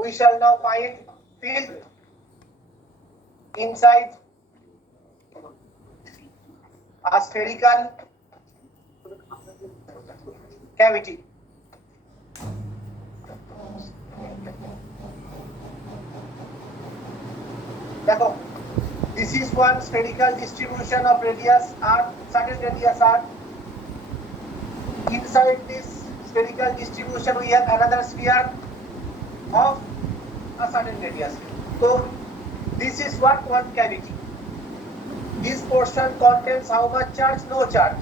We shall now find field inside a spherical cavity. This is one spherical distribution of radius r, certain radius r. Inside this spherical distribution, we have another sphere of a certain radius. So this is what one cavity. This portion contains how much charge? No charge.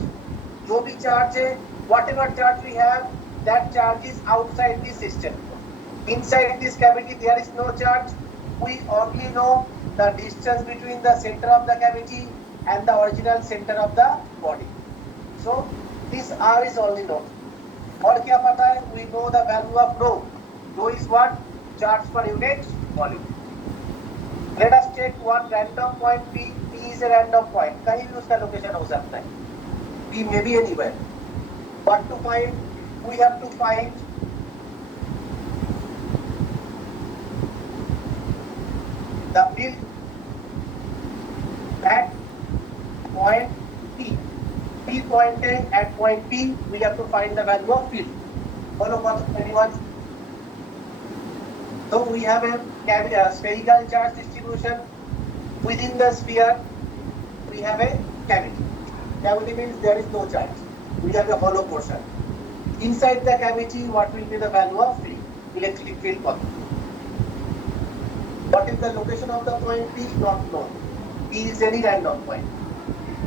जो भी charge है, whatever charge we have, that charge is outside the system. Inside this cavity, there is no charge. We only know the distance between the center of the cavity and the original center of the body. So this R is only known. और क्या पता है? We know the value of rho. Rho is what? Charge per unit volume. Let us take one random point P. P is a random point. कहीं भी उसका location हो सकता है. P may be anywhere. What to find? We have to find the field at point P. P pointing at point P, we have to find the value of field. Follow anyone? So we have a spherical charge distribution. Within the sphere, we have a cavity. Cavity means there is no charge. We have a hollow portion. Inside the cavity, what will be the value of field? Electric field. What is the location of the point P? Not known. P is any random point.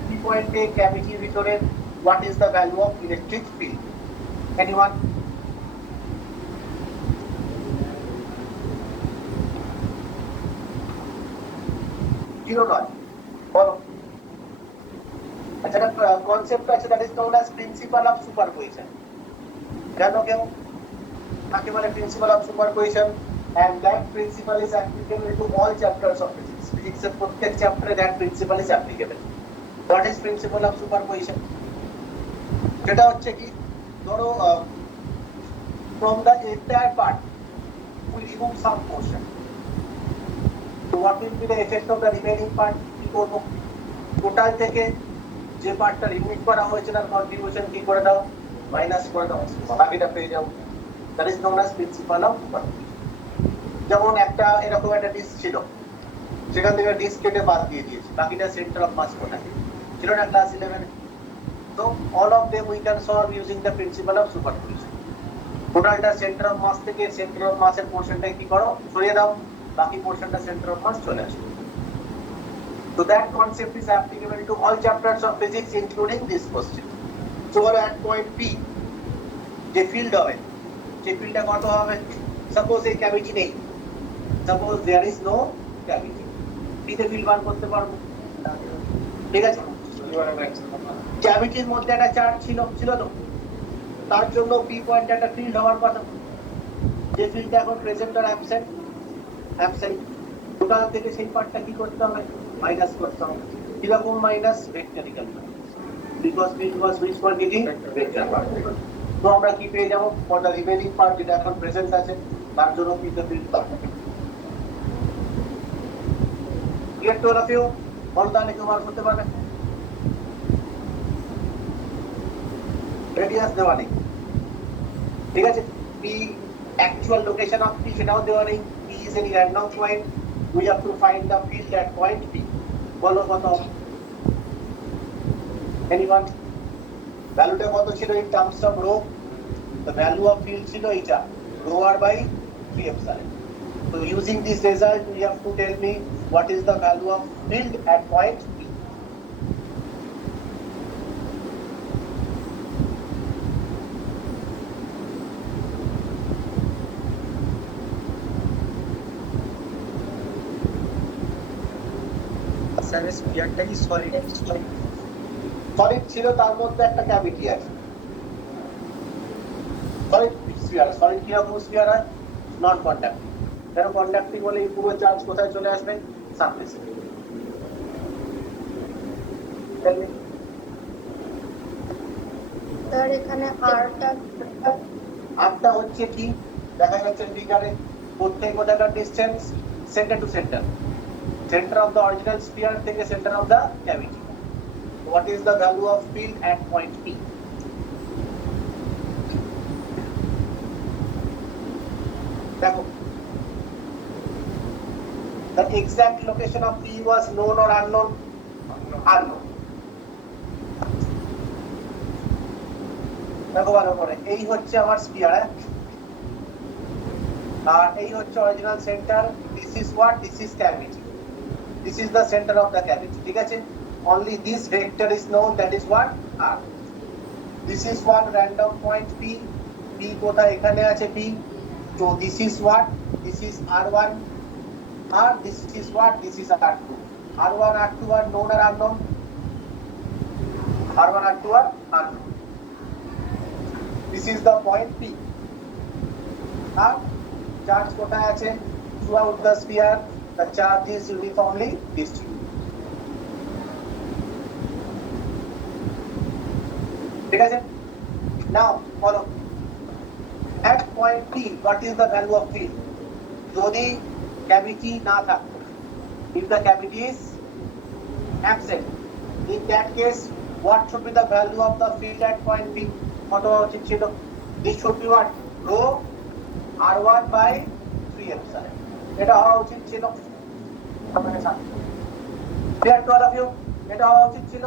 P point A cavity ভিতরে, what is the value of electric field? Anyone? Zero not. Follow. একটা concept আছে that is known as principle of superposition. জানো কেউ? তাকে বলে principle of superposition. And that principle is applicable to all chapters of physics. Physics এর প্রত্যেক চ্যাপ্টারে that principle is applicable. What is principle of superposition? যেটা হচ্ছে কি ধরো from the entire part we remove some portion. So what will be the effect of the remaining part? কি করব? টোটাল থেকে যে পার্টটা রিমুভ করা হয়েছে তার কন্ট্রিবিউশন কি করে দাও? মাইনাস করে দাও। বাকিটা পেয়ে যাও। That is known as principle of superposition. যেমন একটা এরকম একটা ডিস্ক ছিল, সেখান থেকে ডিস্ক কেটে বাদ দিয়ে দিয়েছে, বাকিটা সেন্টার অফ মাস কোথায় ছিল না ক্লাস 11 এ? তো all of them we can solve using the principal of superposition. টোটালটা সেন্টার অফ মাস থেকে সেন্টার অফ মাসের পোরশনটা কি করো? সরিয়ে দাও, বাকি পোরশনটা সেন্টার অফ মাস চলে আসবে। So that concept is applicable to all chapters of physics including this question. So at point P যে ফিল্ড হবে, সেই ফিল্ডটা কত হবে? সাপোজ এই ক্যাভিটি নেই, suppose there is no cavity, পিতে ফিল্ড বার করতে পারবো, ঠিক আছে? ক্যাভিটির মধ্যে একটা চার্জ ছিল তো, তার জন্য পি পয়েন্টে একটা ফিল্ড হওয়ার কথা, যে ফিল্ডটা এখন প্রেজেন্ট আর অ্যাবসেন্ট। টোটাল থেকে সেই পার্টটা কি করতে হবে? মাইনাস করতে হবে। কিরকম minus? Vectorical minus, because field was which quantity? Vector particle. তো আমরা কি পেয়ে যাবো? ফর দ্য রিমেইনিং পার্ট যেটা এখন প্রেজেন্ট আছে তার জন্য পিতে ফিল্ড পাবো। Clear to all of you? বলো তাহলে কেউ বার করতে পারবে? রেডিয়াস দেওয়া নেই, ঠিক আছে? P actual location of P সেটাও দেওয়া নেই। P is any random point, we have to find the field at point P. বলো কত? এনিওয়ান? ভ্যালুটা কত ছিল in terms of rho? The value of field ছিল এইটা, rho R by 3 epsilon. So using this result, you have to tell me what is the value of field at point P. Sir স্ফিয়ারটা কি solid? Solid ছিল, তার মধ্যে একটা cavity আছে। Solid sphere, solid কিরকম স্ফিয়ার হয়? Non conducting. কেন কন্ডাক্টিং বলে? এই পুরো চার্জ কোথায় চলে আসবে? সারফেসে। স্যার এখানে আরটা আরটা হচ্ছে কি দেখা যাচ্ছে ফিগারে, কোথায় কোথাকার distance centre to centre center of the original sphere থেকে center of the cavity. What is the value of field at point P? দেখো, the exact location of P was known or unknown? Unknown. দেখো ভালো করে, এই হচ্ছে আমার স্পিয়ার, আর এই হচ্ছে original centre. This is what? This is cavity. This is the center of the cavity. ঠিক আছে? Only this vector is known, that is what? R. This is one random point P. P কোথায়? এখানে আছে P. So this is what? This is R1. R. This is what? This is R2. R1, R2 are known or unknown? R1, R2 are unknown. This is the point P. আর charge কোথায় আছে? Throughout the sphere, the charge is uniformly distributed. ঠিক আছে? Now follow. At point P, what is the value of field? যদি cavity না থাকতো, if the cavity is absent, in that case, what should be the value of the field at point P? কত হওয়া উচিত ছিল? This should be what? Rho R1 by 3 epsilon. এটা হওয়া উচিত ছিল. Clear to all of you? এটা হওয়া উচিত ছিল.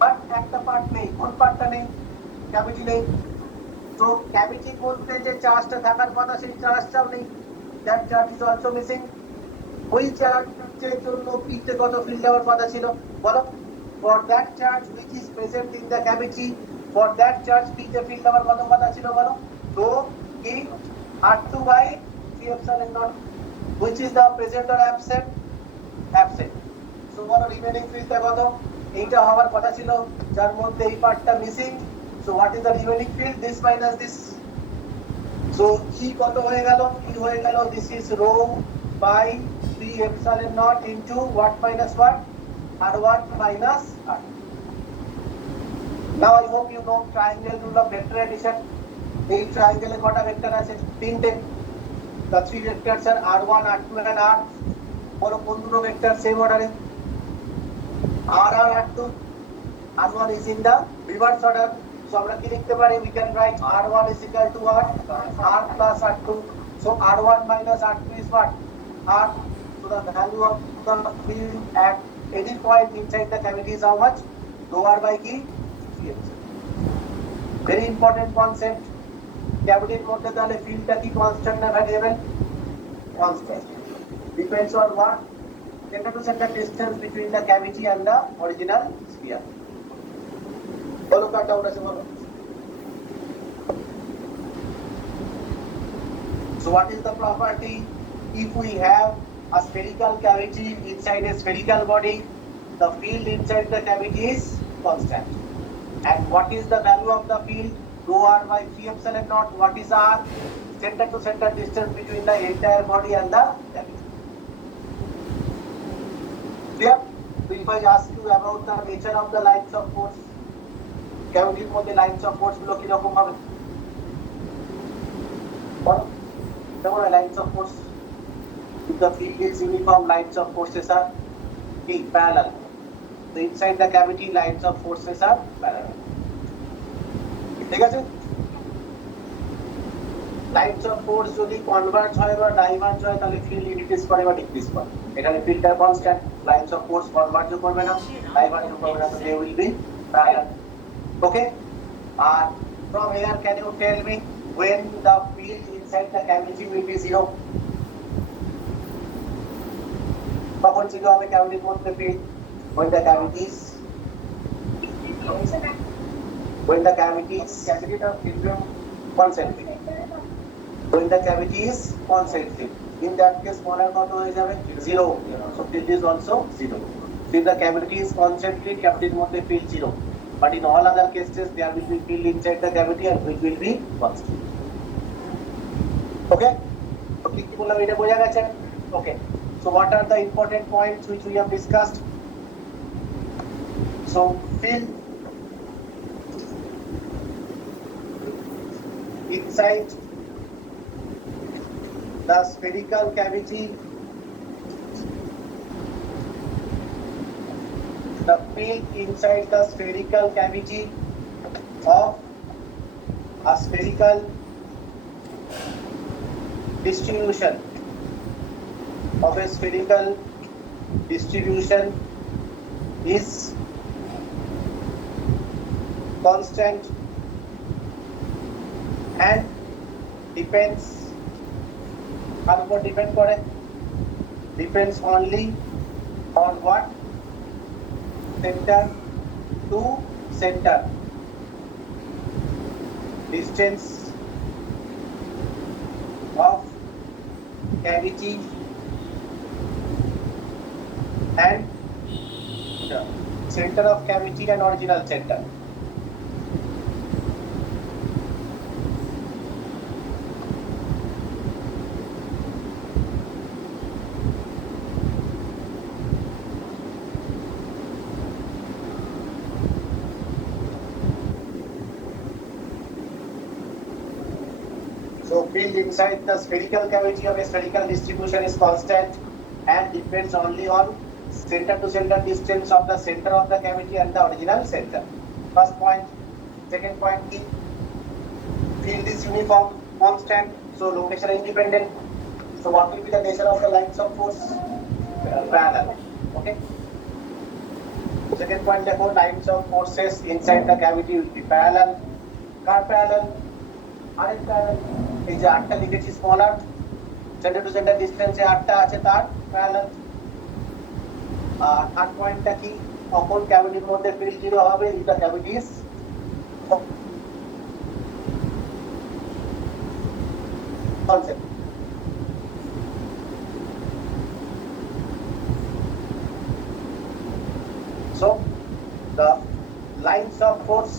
But একটা পার্ট নেই. কোন পার্টটা নেই? ক্যাভিটি নেই. তো ক্যাভিটি বলতে যে চার্জটা থাকার কথা, সেই চার্জটাও নেই. That charge is also missing. ওই চার্জের জন্য পিতে কত ফিল্ড দেওয়ার কথা ছিল বলো? For that charge which is present in the cavity, for that charge পিতে ফিল্ড দেওয়ার কত কথা ছিল বলো? তো কি R2 by 3 epsilon naught, which is the present or absent? Absent. So বলো remaining ফিল্ডটা কত? এইটা হওয়ার কথা ছিল, যার মধ্যে এই পার্টটা missing. So what is the remaining field? This minus this. So E কত হয়ে গেল? E হয়ে গেল, this is rho by 3 epsilon naught into what minus what? R1 minus R. Now I hope you know triangle rule of vector addition. এই ট্রায়াঙ্গেলে কটা ভেক্টর আছে? তিনটে. The three vectors are R1, R2 and R. বলো কোন দুটো vector same অর্ডারে? R আর R2. R1 is in the reverse order. So আমরা কি লিখতে পারি? We can write R1 is equal to what? R plus R2. So R1 minus R2 is what? R. So the value of the field at any point inside the cavity is how much? Rho R by কি? 3 epsilon. Very important concept. ক্যাভিটির মধ্যে তাহলে ফিল্ডটা কি কনস্ট্যান্ট না variable? Constant. Depends on what? Center to center distance between the cavity and the original sphere. বলো cut out আছে বলো. So what is the property? If we have a spherical cavity inside a spherical body, the field inside the cavity is constant. And what is the value of the field? Rho R by 3 epsilon naught. What is R? Center to center distance between the entire body and the cavity. Clear? So if I ask you about the nature of the lines of force, ক্যাভিটির মধ্যে lines of force গুলো কি রকম হবে? বলো, কেমন হয় lines of force? If the field is uniform, lines of forces are parallel. So inside the cavity, lines of forces are parallel. ঠিক আছে? লাইনস অফ ফোর্স যদি কনভার্জ হয় বা ডাইভার্জ হয়, তাহলে ফিল্ড ইনক্রিজ করে বা ডিক্রিজ করে. এখানে ফিল্ডটা কনস্ট্যান্ট, লাইনস অফ ফোর্স কনভার্জও করবে না, ডাইভার্জও করবে না, so they will be parallel. Okay? And from here, can you tell me when the field inside the cavity will be zero? কখন জিরো হবে ক্যাভিটির মধ্যে field? When the cavity is concentric. When the cavity is concentric. In that case, smaller কত হয়ে যাবে? Zero. So field is also zero. If the cavity is concentric, ক্যাভিটির মধ্যে field zero. But in all other cases, there will be field inside the cavity and which will be constant. Okay? So কি বললাম এটা বোঝা গেছে? Okay. So what are the important points which we have discussed? So field inside the spherical cavity, the field inside the spherical cavity of a spherical distribution is constant and depends only on what? Center to center distance of cavity and center of cavity and original center. So field inside the spherical cavity of a spherical distribution is constant and depends only on center to center distance of the center of the cavity and the original center. First point. Second point, field is uniform, constant, so location independent. So what will be the nature of the lines of force? Parallel. Okay. Second point, therefore, lines of forces inside the cavity will be parallel. Car parallel, aren't parallel. এই যে আটটা লিখেছি small r, centre to centre ডিসটেন্সে আটটা আছে তার প্যারালাল। আর থার্ড পয়েন্টটা কি? অপর ক্যাভিটির মধ্যে ফিল্ড জিরো হবে, দুটো cavities concept. So the lines of force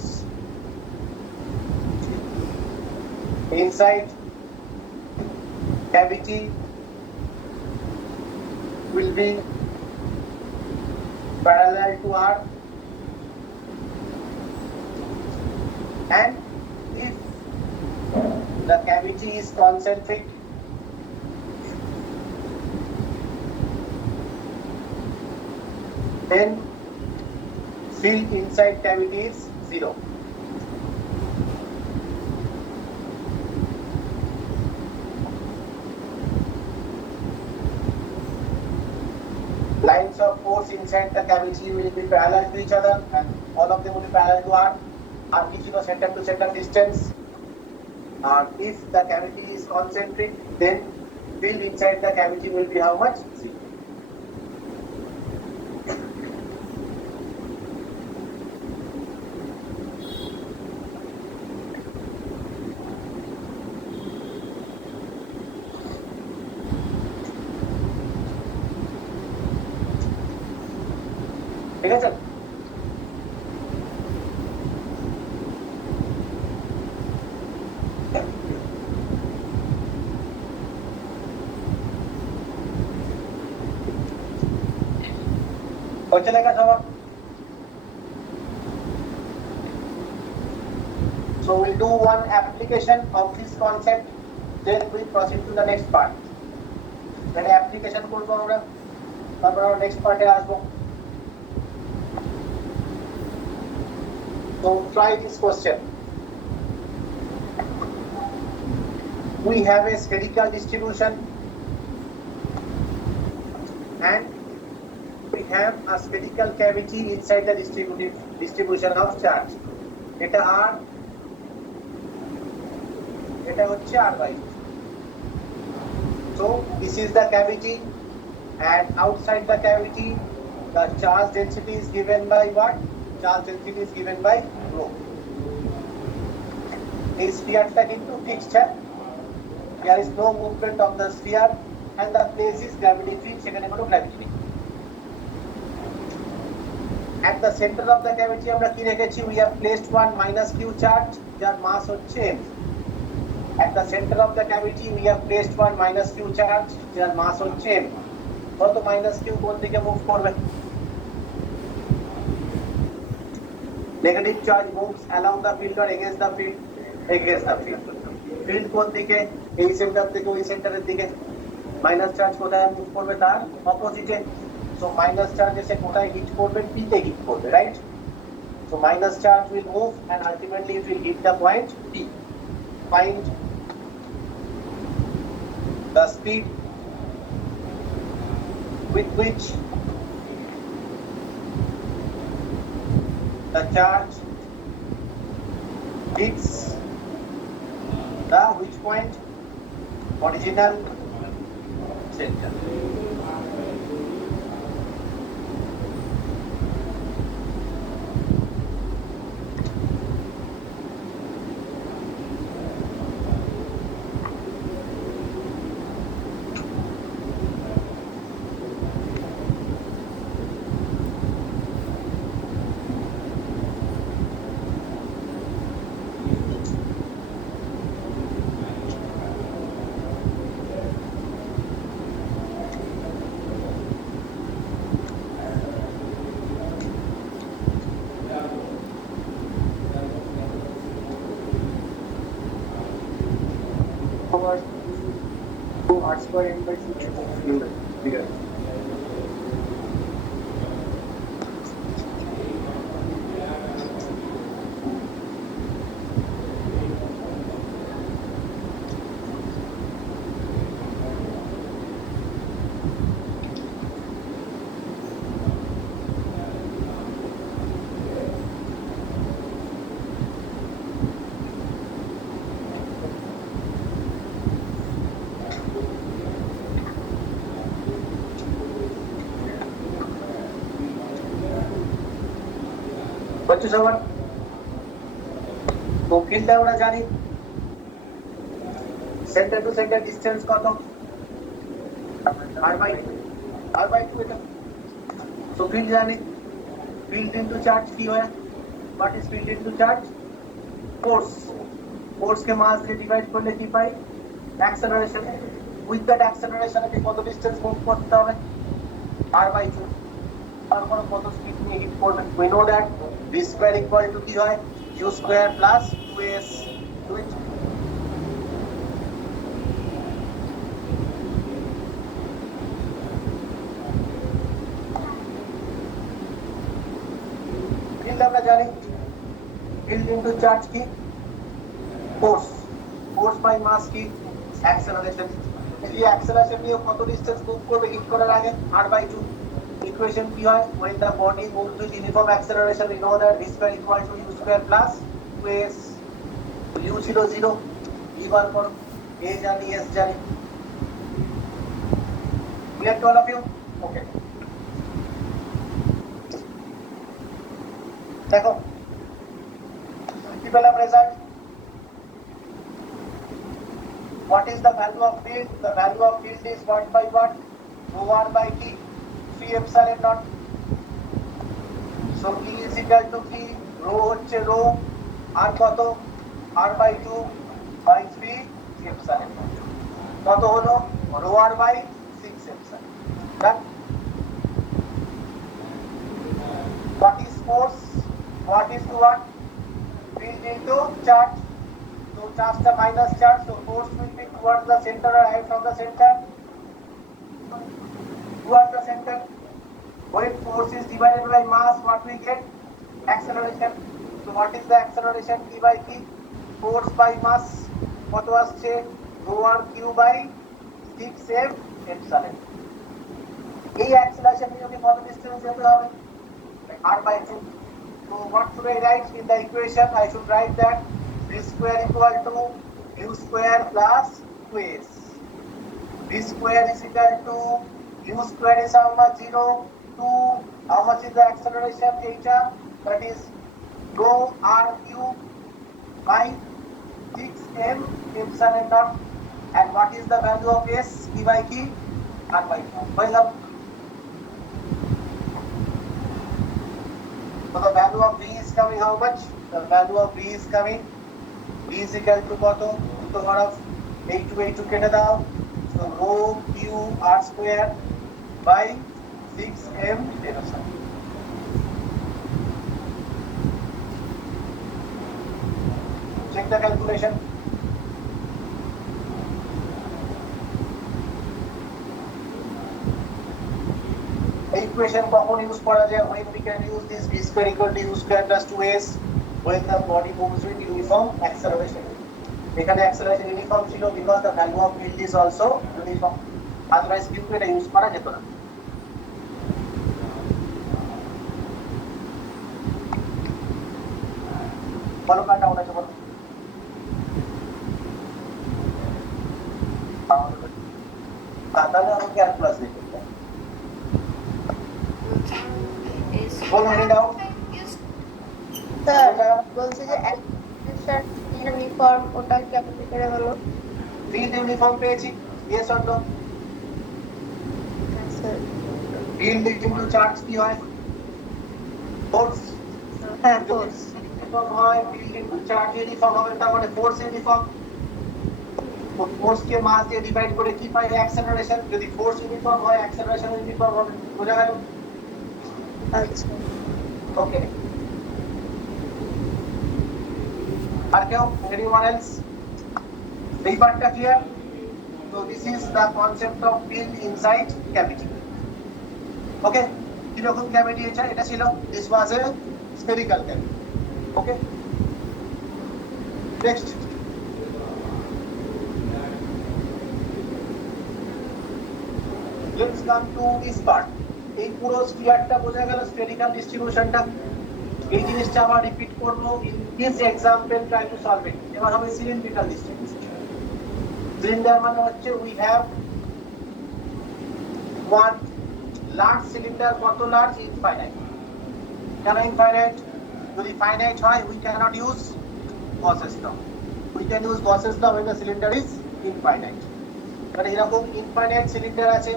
inside cavity will be parallel to R, and if the cavity is concentric, then field inside cavity is zero. Lines of force inside the cavity will be parallel to each other, and all of them will be parallel to R. R gives you a center to center distance. If the cavity is concentric, then field inside the cavity will be how much? Zero. ঠিক আছে? হচ্ছে লেখা সবার? So we'll do one application of this concept, then we proceed to the next part. When application করব আমরা, তারপর আমরা next part-এ আসবো। So try this question. We have a spherical distribution and we have a spherical cavity inside the distribution of charge. Eta R, eta hocche R by. So this is the cavity, and outside the cavity the charge density is given by what? Charge density is given by rho. The sphere ta kintu fixed hai. There is no movement of the sphere and the place is gravity free, সেখানে কোনো gravity নেই। At the center of the cavity আমরা কি রেখেছি? We have placed one minus q charge যার mass হচ্ছে m. At the center of the cavity we have placed one minus q charge যার mass হচ্ছে m. কত minus q কোন দিকে মুভ করবে? Negative charge moves along the field or against the field? Against the field. Field কোন দিকে? এই সেন্টার থেকে ওই সেন্টারের দিকে মাইনাস চার্জ কোথায় মুভ করবে তার অপোজিটে। সো মাইনাস চার্জ এসে কোথায় হিট করবে, পি তে হিট করবে, right? So minus charge will move and ultimately it will hit the point P. Find the speed with which the charge hits the which point? Original center. Over 2 r square n by 6. Bigger. বলছো সবার? তো ফিল্ডটা আমরা জানি centre to centre distance কত? r/2 এটা। So field জানি, field into charge কি হয়? What is field into charge? Force. Force কে মাস দিয়ে ডিভাইড করলে কি পাই? অ্যাক্সেলারেশন। উইথ দ্যাট অ্যাক্সেলারেশনকে কত ডিসটেন্স মুভ করতে হবে? r/2। তারপরে কত স্পিড নিয়ে হিট করবে? we know that v square equal to কি হয়? u square plus 2s, which field আমরা জানি, ফিল্ড ইনটু চার্জ কি? ফোর্স। ফোর্স বাই মাস কি? অ্যাক্সেলারেশন। এই অ্যাক্সেলারেশন নিয়ে কত ডিসটেন্স মুভ করবে হিট করার আগে? r/2। Equation কি হয়? When the body moves with uniform acceleration, we know that v square equal to u square plus 2s. u 0 v বার করো, a জানি, s জানি। Clear to all of you? Okay. দেখো, কি পেলাম result? What is the value of field? The value of field is what by what? Rho r by t. 3 epsilon naught. So E is equal to কি? Rho হচ্ছে rho, আর কত? r/2 by 3 epsilon naught. কত হলো? rho r by 6 epsilon. Done? What is force? What is to what? Field into charge. So charge the minus charge. So force will be towards the center or away from the center? Towards the center. When force is divided by mass, what we get? Acceleration. So what is the acceleration? P by P. Force by mass. What was say? Rho r q by 6m epsilon. এই acceleration নিয়ে কত distance যেতে হবে? r/2. So what should I write in the equation? I should write that v square equal to u square plus 2s. v square is equal to u square is how much? 0, 2. How much is the acceleration? Theta. That is rho r cube by 6m epsilon naught. And what is the value of s? P by Q? r/2. Well, so the value of v is coming how much? The value of v is coming, v is equal to কত? to power of 8 কেটে দাও। So rho q r square by 6m epsilon. Check the calculation. Equation কখন ইউজ করা যায়? when we can use this v square equal to u square plus 2s when the body moves with uniform acceleration. এখানে acceleration uniform ছিল because the value of field is also uniform. otherwise কিন্তু এটা ইউজ করা যেত না। বলো কাটা ওটা বলো। তাহলে আমাকে আর প্লাস দিতে বলো এনি ডাউট? স্যার বলছে যে অ্যাক্সেলারেশন ইউনিফর্ম ওটা কেমন করে হলো? ফিল্ড ইউনিফর্ম পেয়েছি, yes or no? Sir field into charge কি হয়? ফোর্স। হ্যাঁ ফোর্স ইউনিফর্ম হয়, ফিল্ড ইনটু চার্জ ইউনিফর্ম হবে, তার মানে ফোর্স ইউনিফর্ম। তো ফোর্স কে মাস দিয়ে ডিভাইড করে কি পাই? অ্যাক্সেলারেশন। যদি ফোর্স ইউনিফর্ম হয় অ্যাক্সেলারেশন ইউনিফর্ম হবে। বোঝা গেল? আচ্ছা ওকে। আর কেউ? Anyone else? এই পার্টটা clear? So this is the concept of field inside cavity. Okay, কিরকম cavity এটা ছিল? This was a spherical cavity. Okay, next. Let's come to this part. এই পুরো স্ফিয়ারটা বোঝা গেল, spherical distributionটা। এই জিনিসটা আবার রিপিট করব। In this example try to solve it. এবার হবে cylindrical distribution. সিলিন্ডার মানে হচ্ছে we have one large cylinder. কত large? Infinite. কেন infinite? যদি finite হয় we cannot use Gauss's law. We can use Gauss's law when the cylinder is infinite. মানে এরকম infinite cylinder আছে,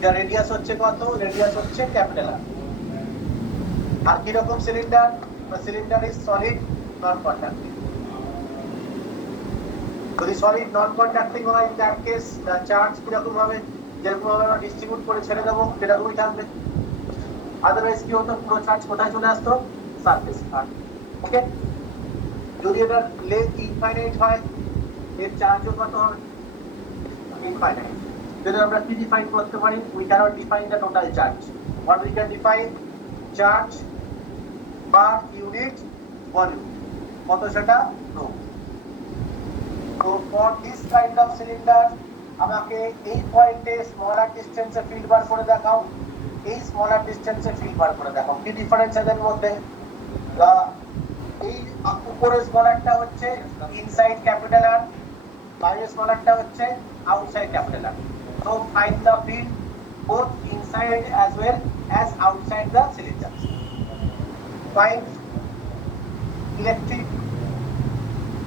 যার রেডিয়াস হচ্ছে কত? রেডিয়াস হচ্ছে ক্যাপিটাল আর। আর কিরকম cylinder? the cylinder is solid non conducting. যদি সলিড নন কন্ডাক্টিং হয়, in that case the charge কিরকম হবে? যেরকম ভাবে আমরা ডিস্ট্রিবিউট করে ছেড়ে দেবো সেরকমই থাকবে। আদারওয়াইজ কি হতো? পুরো চার্জ কোথায় চলে আসতো? সারফেস। ওকে, যদি এটা লেন্থ ইনফাইনাইট হয় এর চার্জও কত হবে? ইনফাইনাইট। যদি আমরা কি ডিফাইন করতে পারি? We can't define the total charge. What we can define? Charge per unit volume. কত সেটা? No. So for this kind of cylinder আমাকে এই পয়েন্টে স্মলার ডিসটেন্সে ফিল্ড বার করে দেখাও, এই স্মলার ডিসটেন্সে ফিল্ড বার করে দেখাও। কি ডিফারেন্স এদের মধ্যে? এই উপরের স্মলারটা হচ্ছে ইনসাইড ক্যাপিটাল আর, বাইরের স্মলারটা হচ্ছে outside capital R. So find the field both inside as well as outside the cylinder. Find electric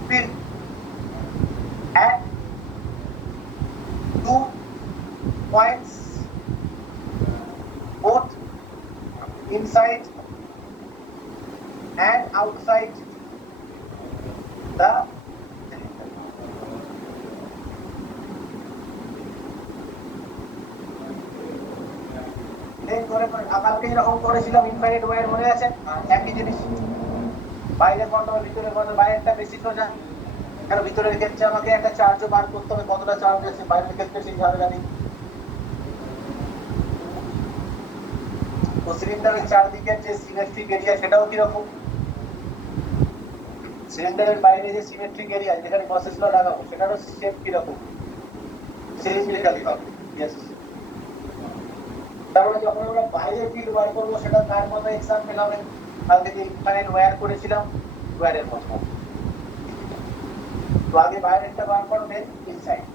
field at 2 points both inside and outside the cylinder. কালকে এরকম করেছিলাম ইনফাইনাইট ওয়্যার, মনে আছে? একই জিনিস, বাইরের কত ভিতরে কত, বাইরেরটা বেশি সোজা। কারণ ভিতরের ক্ষেত্রে আমাকে একটা চার্জও বার করতে হবে, কতটা চার্জ আছে। বাইরের ক্ষেত্রে সেই ঝামেলা নেই। তো সিলিন্ডারের চারদিকের যে সিমেট্রিক এরিয়া সেটাও কিরকম? সিলিন্ডারের বাইরে যে সিমেট্রিক এরিয়া যেখানে গসেস ল লাগাবো সেটারও শেপ কিরকম? সিলিন্ড্রিক্যালি হবে। ইয়েস। তারপরে যখন আমরা বাইরের ফিল্ড বার করবো সেটা তার মতো এক্সাম্পল হবে। কালকে যে ইনফাইনাইট ওয়্যার করেছিলাম ওয়্যারের মতো। तो आगे बाहर একটা বার করবে ইনসাইড।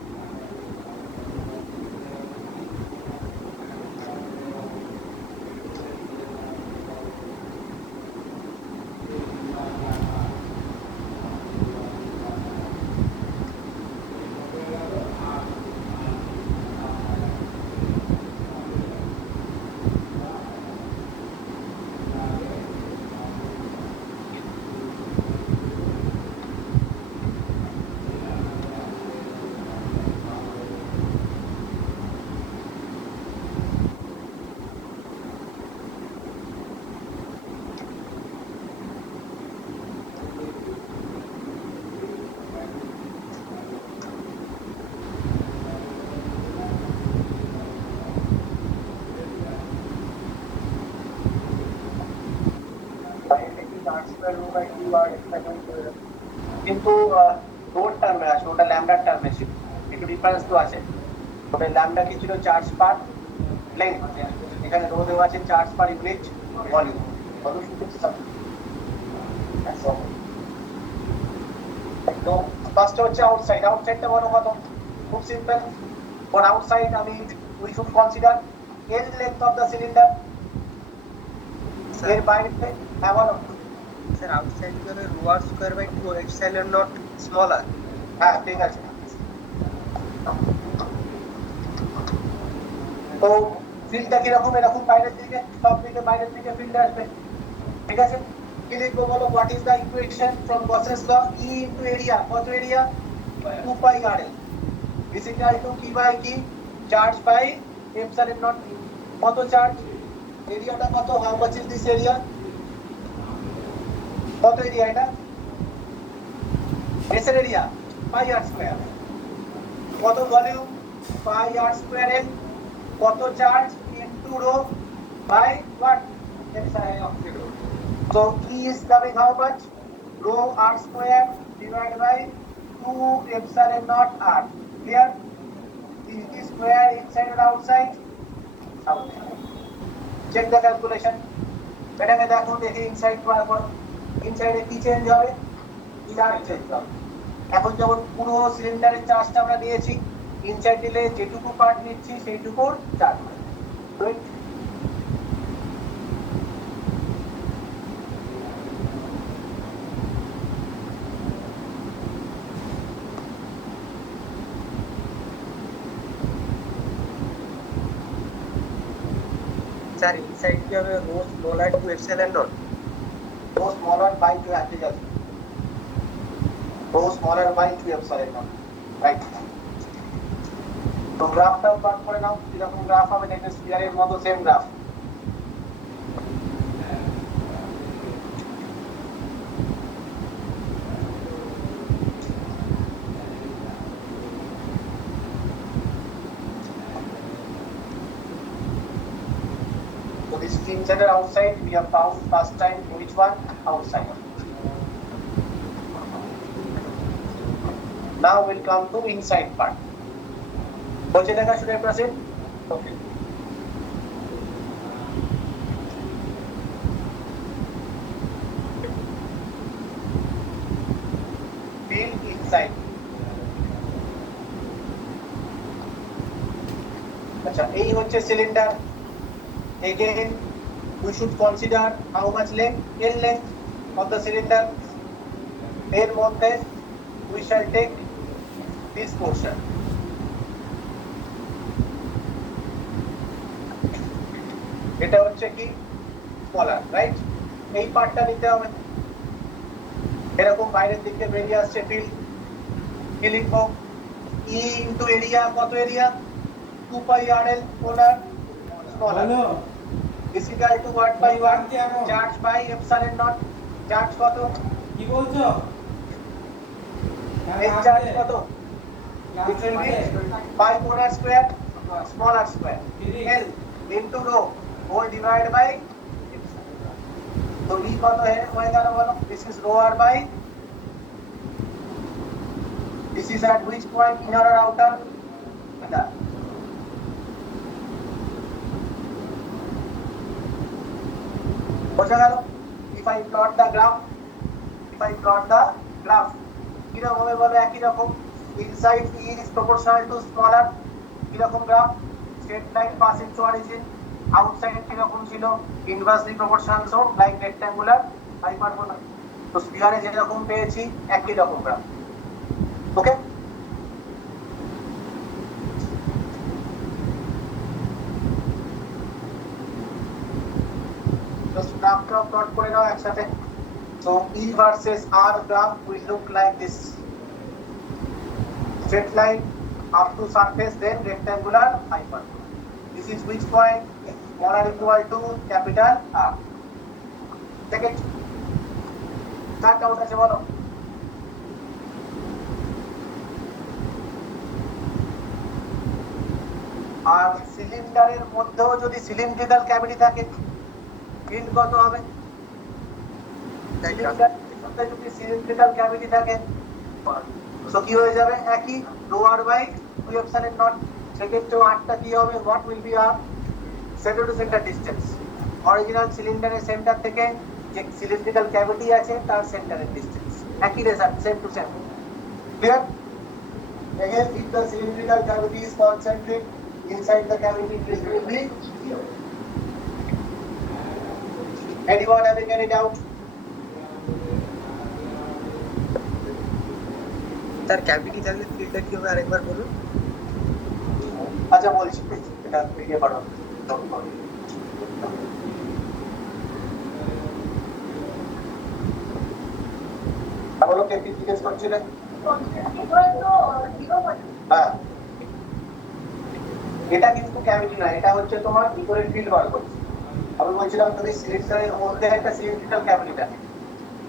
by 2 আর এক্সপেরিমেন্ট করে দেবো। কিন্তু রোড টার্মে আছে, ওটা ল্যামডার টার্মে ছিল, একটু ডিফারেন্স তো আছে। ওটা ল্যামডা কি ছিল? Charge per length. এখানে রো দেওয়া আছে charge per unit volume. Volume তো ফার্স্ট হচ্ছে আউটসাইড। আউটসাইডটা বলো কত? খুব সিম্পল। ফর আউটসাইড আমি we should consider L length of the cylinder. এর বাইরে হ্যাঁ বলো। স্যার আউটসাইড কি হবে rho r square by 2 epsilon not small r. হ্যাঁ ঠিক আছে। তো ফিল্ডটা কিরকম? এরকম বাইরের দিকে, সব দিকে বাইরের দিকে ফিল্ড আসবে, ঠিক আছে। কি লিখবো বলো? What is the equation from Gauss's law? E into area. কত area? 2 pi r L is equal to কি বাই কি? Charge by epsilon not. কত চার্জ? এরিয়াটা কত? How much is this area? কত এরিয়া এটা? এসের এরিয়া পাই আর স্কয়ার। কত ভলিউম? Pi r square L. কত charge? Into rho by what? Epsilon of zero. So E is coming how much? Rho r square divided by 2 epsilon naught r. Clear? E square inside or outside? Outside. Check the calculation. এটাকে দেখো, দেখি ইনসাইড বার করো। ইনসাইডে কি চেঞ্জ হবে? Charge change হবে। এখন যখন পুরো সিলিন্ডারের চার্জটা আমরা নিয়েছি, ইনসাইড দিলে যেটুকু পার্ট নিচ্ছি সেইটুকুর চার্জ হবে। স্যার ইনসাইড কি হবে rho small r 2 epsilon naught. Rho smaller by 2 ঠিক আছে। Rho smaller by 2 epsilon naught. Right. তো গ্রাফটাও প্লট করে নাও, কিরকম গ্রাফ হবে দেখবে, স্পিয়ারের মতো same graph. So this is inside and outside. We have found first time which one? Outside. Now we'll come to inside part. বলছে দেখা, should I proceed? Okay. Feel inside. আচ্ছা, এই হচ্ছে cylinder. Again, we should consider how much length, L length of the cylinder. এর মধ্যে we shall take this portion. এটা হচ্ছে কি? Smaller, right? এই পার্টটা নিতে হবে। এরকম বাইরের দিকে বেরিয়ে আসছে ফিল্ড। কি লিখবো? E into area. কত area? 2 pi r l polar smaller. is equal to what by 1? Charge by epsilon naught. Charge কত? কি বলছো? এই চার্জ কত? It will be pi polar square smaller square L into rho whole divided by epsilon. तो E কত হয়ে গেল বলো? This is rho r by, this is at which point, inner or outer? Inner. বোঝা গেল? If I plot the graph, কিরকম হবে বলো? একই রকম। Inside E is proportional to smaller, কিরকম graph? Straight line passing to origin. Outside কিরকম ছিল? Inversely proportional, so like rectangular hyperbola. তো স্পিয়ারে যেরকম পেয়েছি একই রকম গ্রাফ। ওকে? Just গ্রাফটা প্লট করে নাও একসাথে। So E versus R graph will look like this. Straight line up to surface, then rectangular hyperbola. This is which point? Smaller equal to capital R. Take it. Start out আছে বলো? আর সিলিন্ডারের মধ্যেও যদি সিলিন্ড্রিক্যাল ক্যাভিটি থাকে, ফিল্ড কত হবে? সিলিন্ডার মধ্যে যদি সিলিন্ড্রিক্যাল ক্যাভিটি থাকে সো কি হয়ে যাবে একই rho R by two epsilon naught. সেক্ষেত্রে আরটা কি হবে what will be R centre to centre distance original সিলিন্ডারের সেন্টার থেকে যে সিলিন্ড্রিক্যাল ক্যাভিটি আছে তার সেন্টারের ডিসটেন্স একই result same to same clear. Again, if the cylindrical cavity is concentric, inside the cavity this will be 0. Anyone having any doubt? তার ক্যাভিটি থাকলে ফিল্ডটা কি হবে আরেকবার বলুন। আচ্ছা বলছি এটা ভিডিও করো বলো কে কি জিজ্ঞেস করছিলেন? হ্যাঁ এটা কিন্তু ক্যাভিটি না, এটা হচ্ছে তোমার ভিতরের ফিল্ড বার করছে। আমি বলছিলাম যদি সিলিন্ডারের মধ্যে একটা সিলিন্ড্রিক্যাল ক্যাভিটি থাকে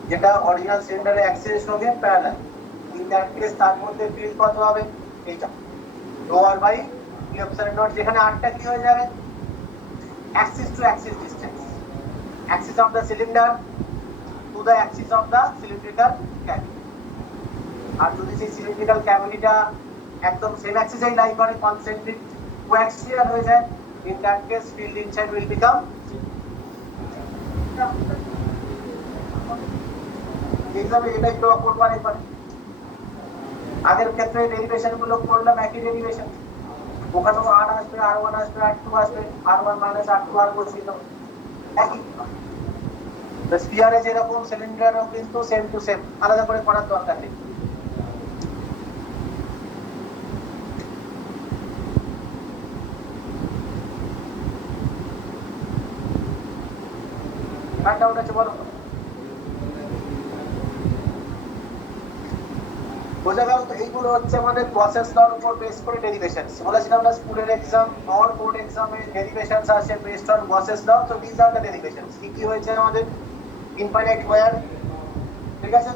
যেটা অরিজিনাল সিলিন্ডারের অ্যাক্সিসের সঙ্গে প্যারালাল, ইন দ্যাট কেস তার মধ্যে ফিল্ড কত হবে এইটা rho R by two epsilon not, যেখানে আরটা কি হয়ে যাবে axis to axis distance, axis of the cylinder to the axis of the cylindrical cavity. আর যদি সেই সিলিন্ড্রিক্যাল ক্যাভিটিটা একদম সেম অ্যাক্সিসেই লাই করে কনসেন্ট্রিক কোঅ্যাক্সিয়াল হয়ে যায়, in that case field inside will become এক্সামে এটা একটু করবার এবার আগের ক্ষেত্রে ডেরিভেশন গুলো করলাম একই ডেরিভেশন, ওখানেও আর আসবে আর ওয়ান আসবে আর টু আসবে আর ওয়ান মাইনাস আর টু আর বলছিল একই। স্পিয়ারে যেরকম সিলিন্ডারও কিন্তু সেম টু সেম, আলাদা করে করার দরকার নেই। ডাউট আছে বলো। বোঝা গেল তো এইগুলো হচ্ছে আমাদের প্রসেস লর উপর বেস করে ডেরিভেশনস। বলেছিলাম না স্কুলের এক্সাম অর বোর্ড এক্সামে ডেরিভেশনস আসে বেসড অন প্রসেস law. So this are the derivations. কি কি হয়েছে আমাদের ইনফাইনাইট ওয়্যার, ঠিক আছে,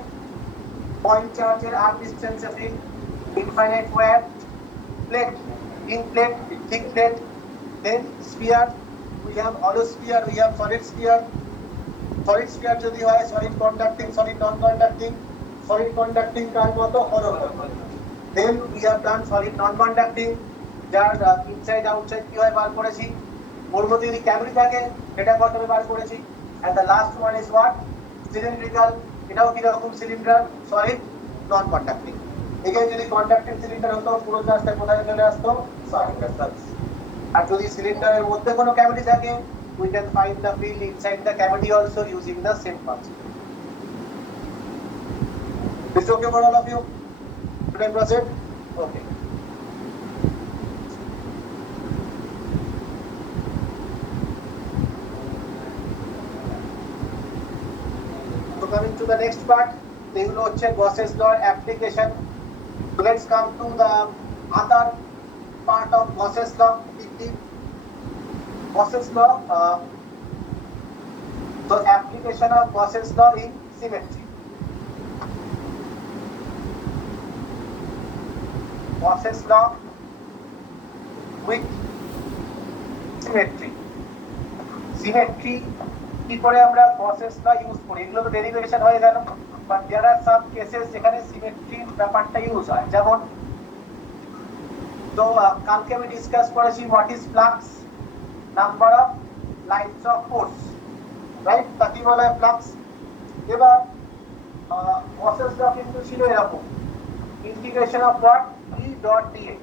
পয়েন্ট চার্জের আর ডিসটেন্সে field, infinite wire, plate, in plate, thick plate, then sphere, we have hollow sphere, we have solid sphere. Solid sphere যদি হয় solid conducting, solid non conducting, solid conducting কার মতো hollow ball. then we have done solid non conducting যার inside outside কি হয় বার করেছি, ওর মধ্যে যদি ক্যাভিটি থাকে এটা কত বার করেছি। and the last one is what cylindrical, এটাও কি রকম সিলিন্ডার solid non conducting। এখানে যদি কন্ডাক্টিং সিলিন্ডার হতো পুরো চার্জটা কোথায় চলে আসতো সার্কিটের সাথে। আর যদি সিলিন্ডারের মধ্যে কোনো ক্যাভিটি থাকে we can find the field inside the cavity also using the same concept. Is it okay for all of you? Should I proceed? Okay. So coming to the next part, এগুলো হচ্ছে Gauss's law application. So let's come to the other part of Gauss's law. Gauss's law, the application of Gauss's law in symmetry. Gauss's law with symmetry. Symmetry কি করে আমরা Gauss's law use করি, এগুলো তো derivation হয়ে গেল, but there are some cases যেখানে symmetry ব্যাপারটা ইউজ হয়। যেমন তো কালকে আমি ডিসকাস করেছি what is flux, number of lines of force, right, তাকে বলা হয় ফ্লাক্স। এবার Gauss's law কিন্তু ছিল এরকম, integration of what E dot dA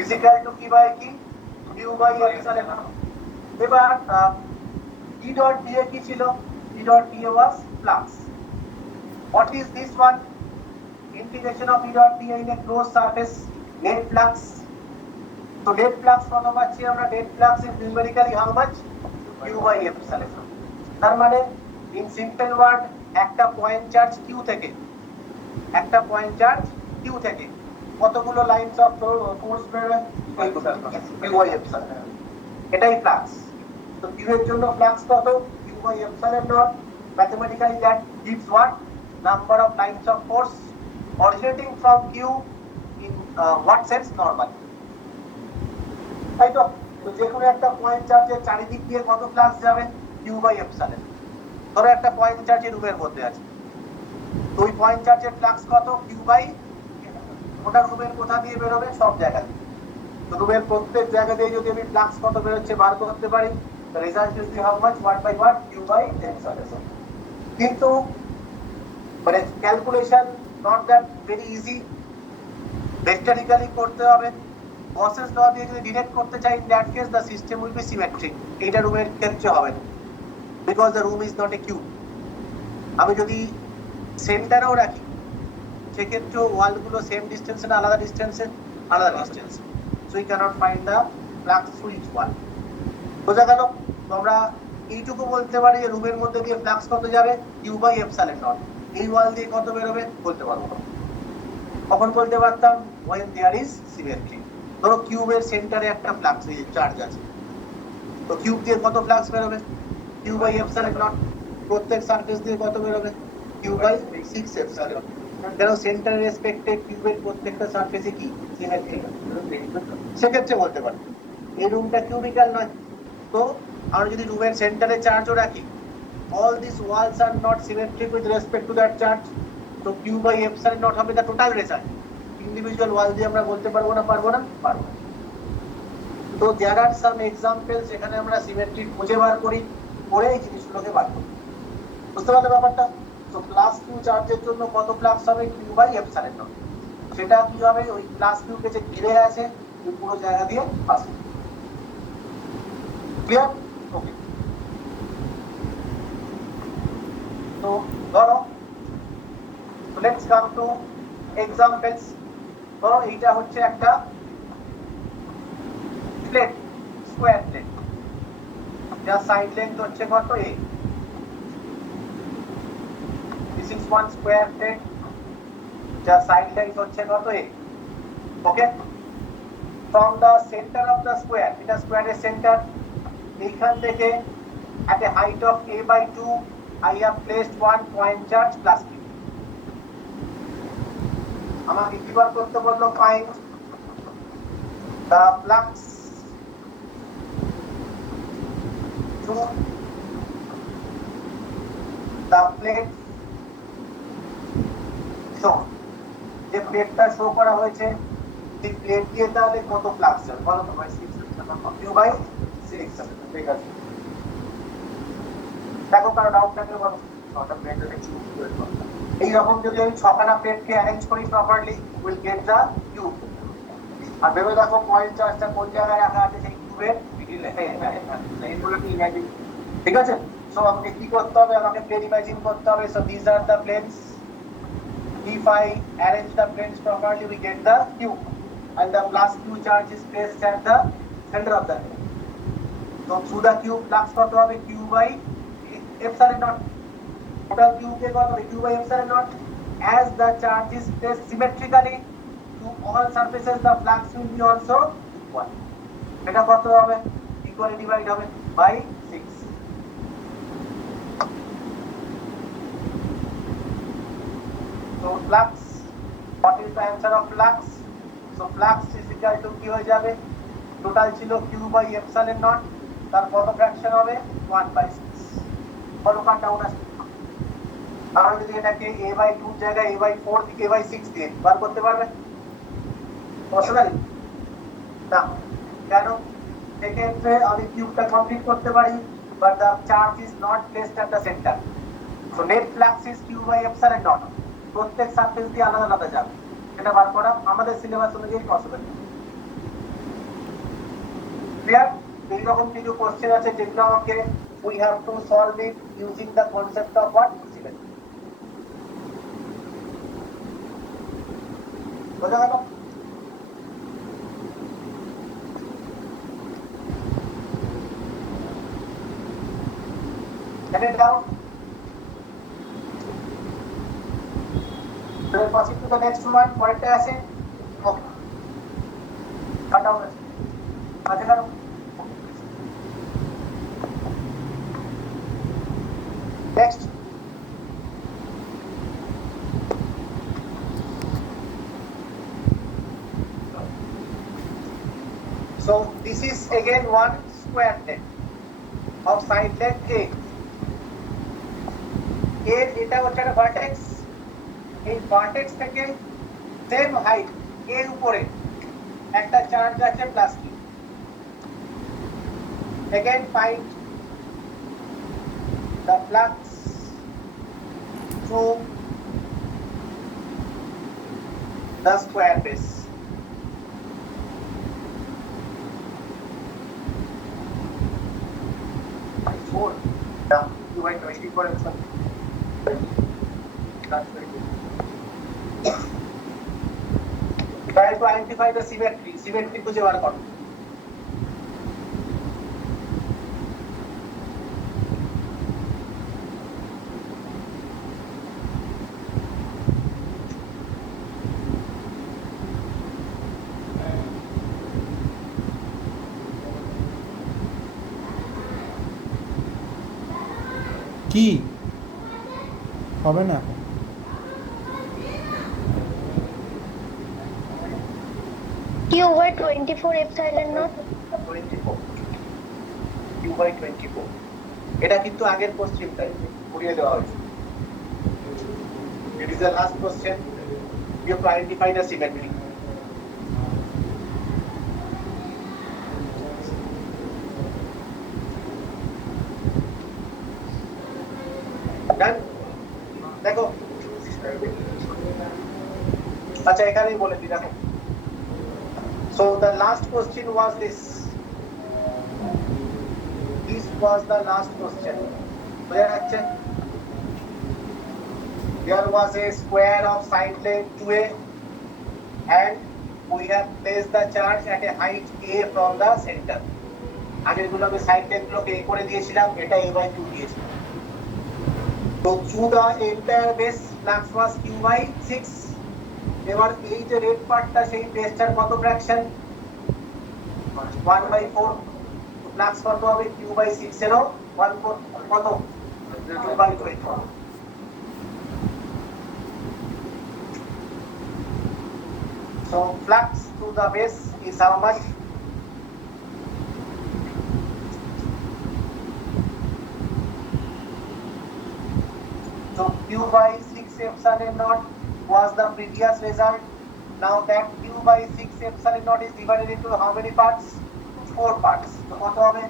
is equal to কি বাই কি q by epsilon। এবার E dot dA কি ছিল, E dot dA was flux। what is this one, integration of E dot dA in a closed surface, net flux। so net flux কত পাচ্ছি আমরা, net flux is numerically how much q by epsilon। তার মানে in simple word একটা point charge q থেকে, একটা point charge q থেকে কতগুলো লাইনস অফ ফোর্স বেরোবে, q by epsilon, এটাই ফ্লাক্স। তো q এর জন্য ফ্লাক্স কত, q by epsilon not, mathematically that gives what number of lines of force originating from q in what sense, normal, তাই তো। তো যে কোনো একটা পয়েন্ট চার্জের চারিদিক দিয়ে কত ফ্লাক্স যাবে, q by epsilon। ধরো একটা পয়েন্ট চার্জ রুমের মধ্যে আছে, তো ওই পয়েন্ট চার্জের ফ্লাক্স কত? কিউ বাই, ওটা রুমের কোথা দিয়ে বেরোবে? সব জায়গা দিয়ে। তো রুমের প্রত্যেক জায়গা দিয়ে যদি আমি ফ্লাক্স কত বেরোচ্ছে বার করতে পারি, the result is how much, what by what, q by m. কিন্তু মানে calculation not that very easy, vectorically করতে হবে। গসেস ল দিয়ে যদি ডিরেক্ট করতে চাই, in that case the system will be symmetric. এইটা রুমের ক্ষেত্রে হবে না, because the room is not a cube. আমি যদি সেন্টারেও রাখি, সেক্ষেত্রে ওয়ালগুলো সেম ডিস্টেন্সে না আলাদা ডিস্টেন্সে? আলাদা ডিস্টেন্সে। So we cannot find the flux through each wall. বোঝা গেল? তোমরা এইটুকু বলতে পারি যে রুমের মধ্যে দিয়ে ফ্লাক্স কত যাবে? Q by epsilon naught. এই ওয়াল দিয়ে কত বেরোবে বলতে পারবো না। কখন বলতে পারতাম? when there is symmetry। ধরো কিউবের সেন্টারে একটা ফ্লাক্স চার্জ আছে, তো কিউব দিয়ে কত ফ্লাক্স বেরোবে? Q by epsilon naught. প্রত্যেক সারফেস দিয়ে কত বেরোবে? Q by 6 epsilon. কেন? সেন্টারের রেসপেক্টে কিউবের প্রত্যেকটা সারফেসে কি সিমেট্রি, সেক্ষেত্রে বলতে পারি এই রুমটা কিউবিক্যাল নয়। তো আমরা যদি রুমের সেন্টারে চার্জও রাখি, all these walls are not symmetric with respect to that charge, so q by epsilon not হবে the total result। ইন্ডিভিজুয়াল ওয়াল দিয়ে আমরা বলতে পারবো না? পারবো না? পারবো। তো there are some examples যেখানে আমরা সিমেট্রি খুঁজে বার করি, করে এই জিনিসগুলোকে বার করি। বুঝতে পারলে ব্যাপারটা? তো প্লাস কিউ চার্জের জন্য কত ফ্লাক্স হবে? Q by epsilon naught. সেটা কি হবে? ওই প্লাস কিউকে যে ঘিরে আছে ওই পুরো জায়গা দিয়ে আসবে। ক্লিয়ার? ওকে। তো ধরো, লেটস কাম টু এক্সাম্পলস। ধরো এইটা হচ্ছে একটা প্লেট, স্কোয়ার প্লেট, যার সাইড লেন্থ হচ্ছে কত? a। This is one square plate, যার সাইড লেন্থ হচ্ছে কত? a। ওকে। From the centre of the square, এটা স্কোয়ারের সেন্টার, এইখান থেকে at a height of a by 2 I have placed one point charge plus q। আমাকে কি বার করতে বললো? find the flux through the plate shown। যে প্লেটটা শো করা হয়েছে, সেই প্লেট দিয়ে তাহলে কত ফ্লাক্স যাবে বলো তো ভাই? 6 q by 6। ঠিক আছে, দেখো কারো ডাউট থাকলে বলো। এইরকম যদি আমি ছখানা প্লেটকে অ্যারেঞ্জ করি properly, will get the cube. আর ভেবে দেখো পয়েন্ট চার্জটা কোন জায়গায় রাখা আছে সেই কিউবের মিডিলে। ঠিক আছে? সো আমাকে কি করতে হবে? আমাকে প্লেন ইমাজিন করতে হবে। So this are the planes. If I arrange the planes properly, we get the cube, and the plus q charge is placed at the center of the plane. So through the cube flux কত হবে? q by epsilon naught। total q কে কত হবে? q by epsilon naught। as the charge is placed symmetrically to all surfaces, the flux will be also equal। এটা কত হবে? equally divide হবে by 6। so flux, what is the answer of flux? so flux is equal to কি হয়ে যাবে? টোটাল ছিল q by epsilon naught, তার কত ফ্র্যাকশন হবে? 1/6। বলো কার ডাউট আছে? আমরা যদি এটাকে a by 2 জায়গায় a by 4 থেকে a by 6 দিয়ে বার করতে পারবে? পসিবল না। কেন? সেক্ষেত্রে আমি কিউবটা কমপ্লিট করতে পারি, but the charge is not placed at the centre. So net flux is q by epsilon naught। প্রত্যেক সারফেস দিয়ে আলাদা আলাদা যাবে, এটা বার করা আমাদের সিলেবাস অনুযায়ী পসিবল। ক্লিয়ার? এইরকম কিছু কোশ্চেন আছে যেগুলো আমাকে we have to solve it using the concept of what? symmetry। বোঝা গেল? Get it down? Then proceed to the next one. পরেরটা আছে ওকে কাট ডাউন আছে আচ্ছা কারো next। so this is again one square plate of side length a। এর এটা হচ্ছে একটা ভার্টেক্স, এই ভার্টেক্স থেকে সেম হাইট এর উপরে একটা চার্জ আছে plus q। again find the flux through the square base. Four. Yeah, you went 24 and something. That's very good. Try to identify the symmetry. Symmetry খুঁজে বার করো। কি হবে না এখন? Q/24 epsilon naught 24 q/24 এটা কিন্তু আগের কোশ্চেনটাই পুরিয়ে দেওয়া হয়েছে। It is the last question. You have to identify the symmetry. Done? দেখো আচ্ছা এখানেই বলে দিই দেখো। So the last question was this. This was the last question. বোঝা যাচ্ছে? There was a square of side length 2a and we have placed the charge at a height a from the center. আগেরগুলো আমি side length গুলোকে a করে দিয়েছিলাম, এটা a/2 দিয়েছিলাম। তো through the entire base flux was q/6. এবার এই যে রেড পার্টটা সেই বেসটার কত ফ্র্যাকশন 1/4, ফ্লাক্স কত হবে q/6 এরও 1/4 কত 2/24। So flux to the base is how much? So q/6 epsilon naught was the previous result. Now that q/6 epsilon naught is divided into how many parts? 4 parts. So কত হবে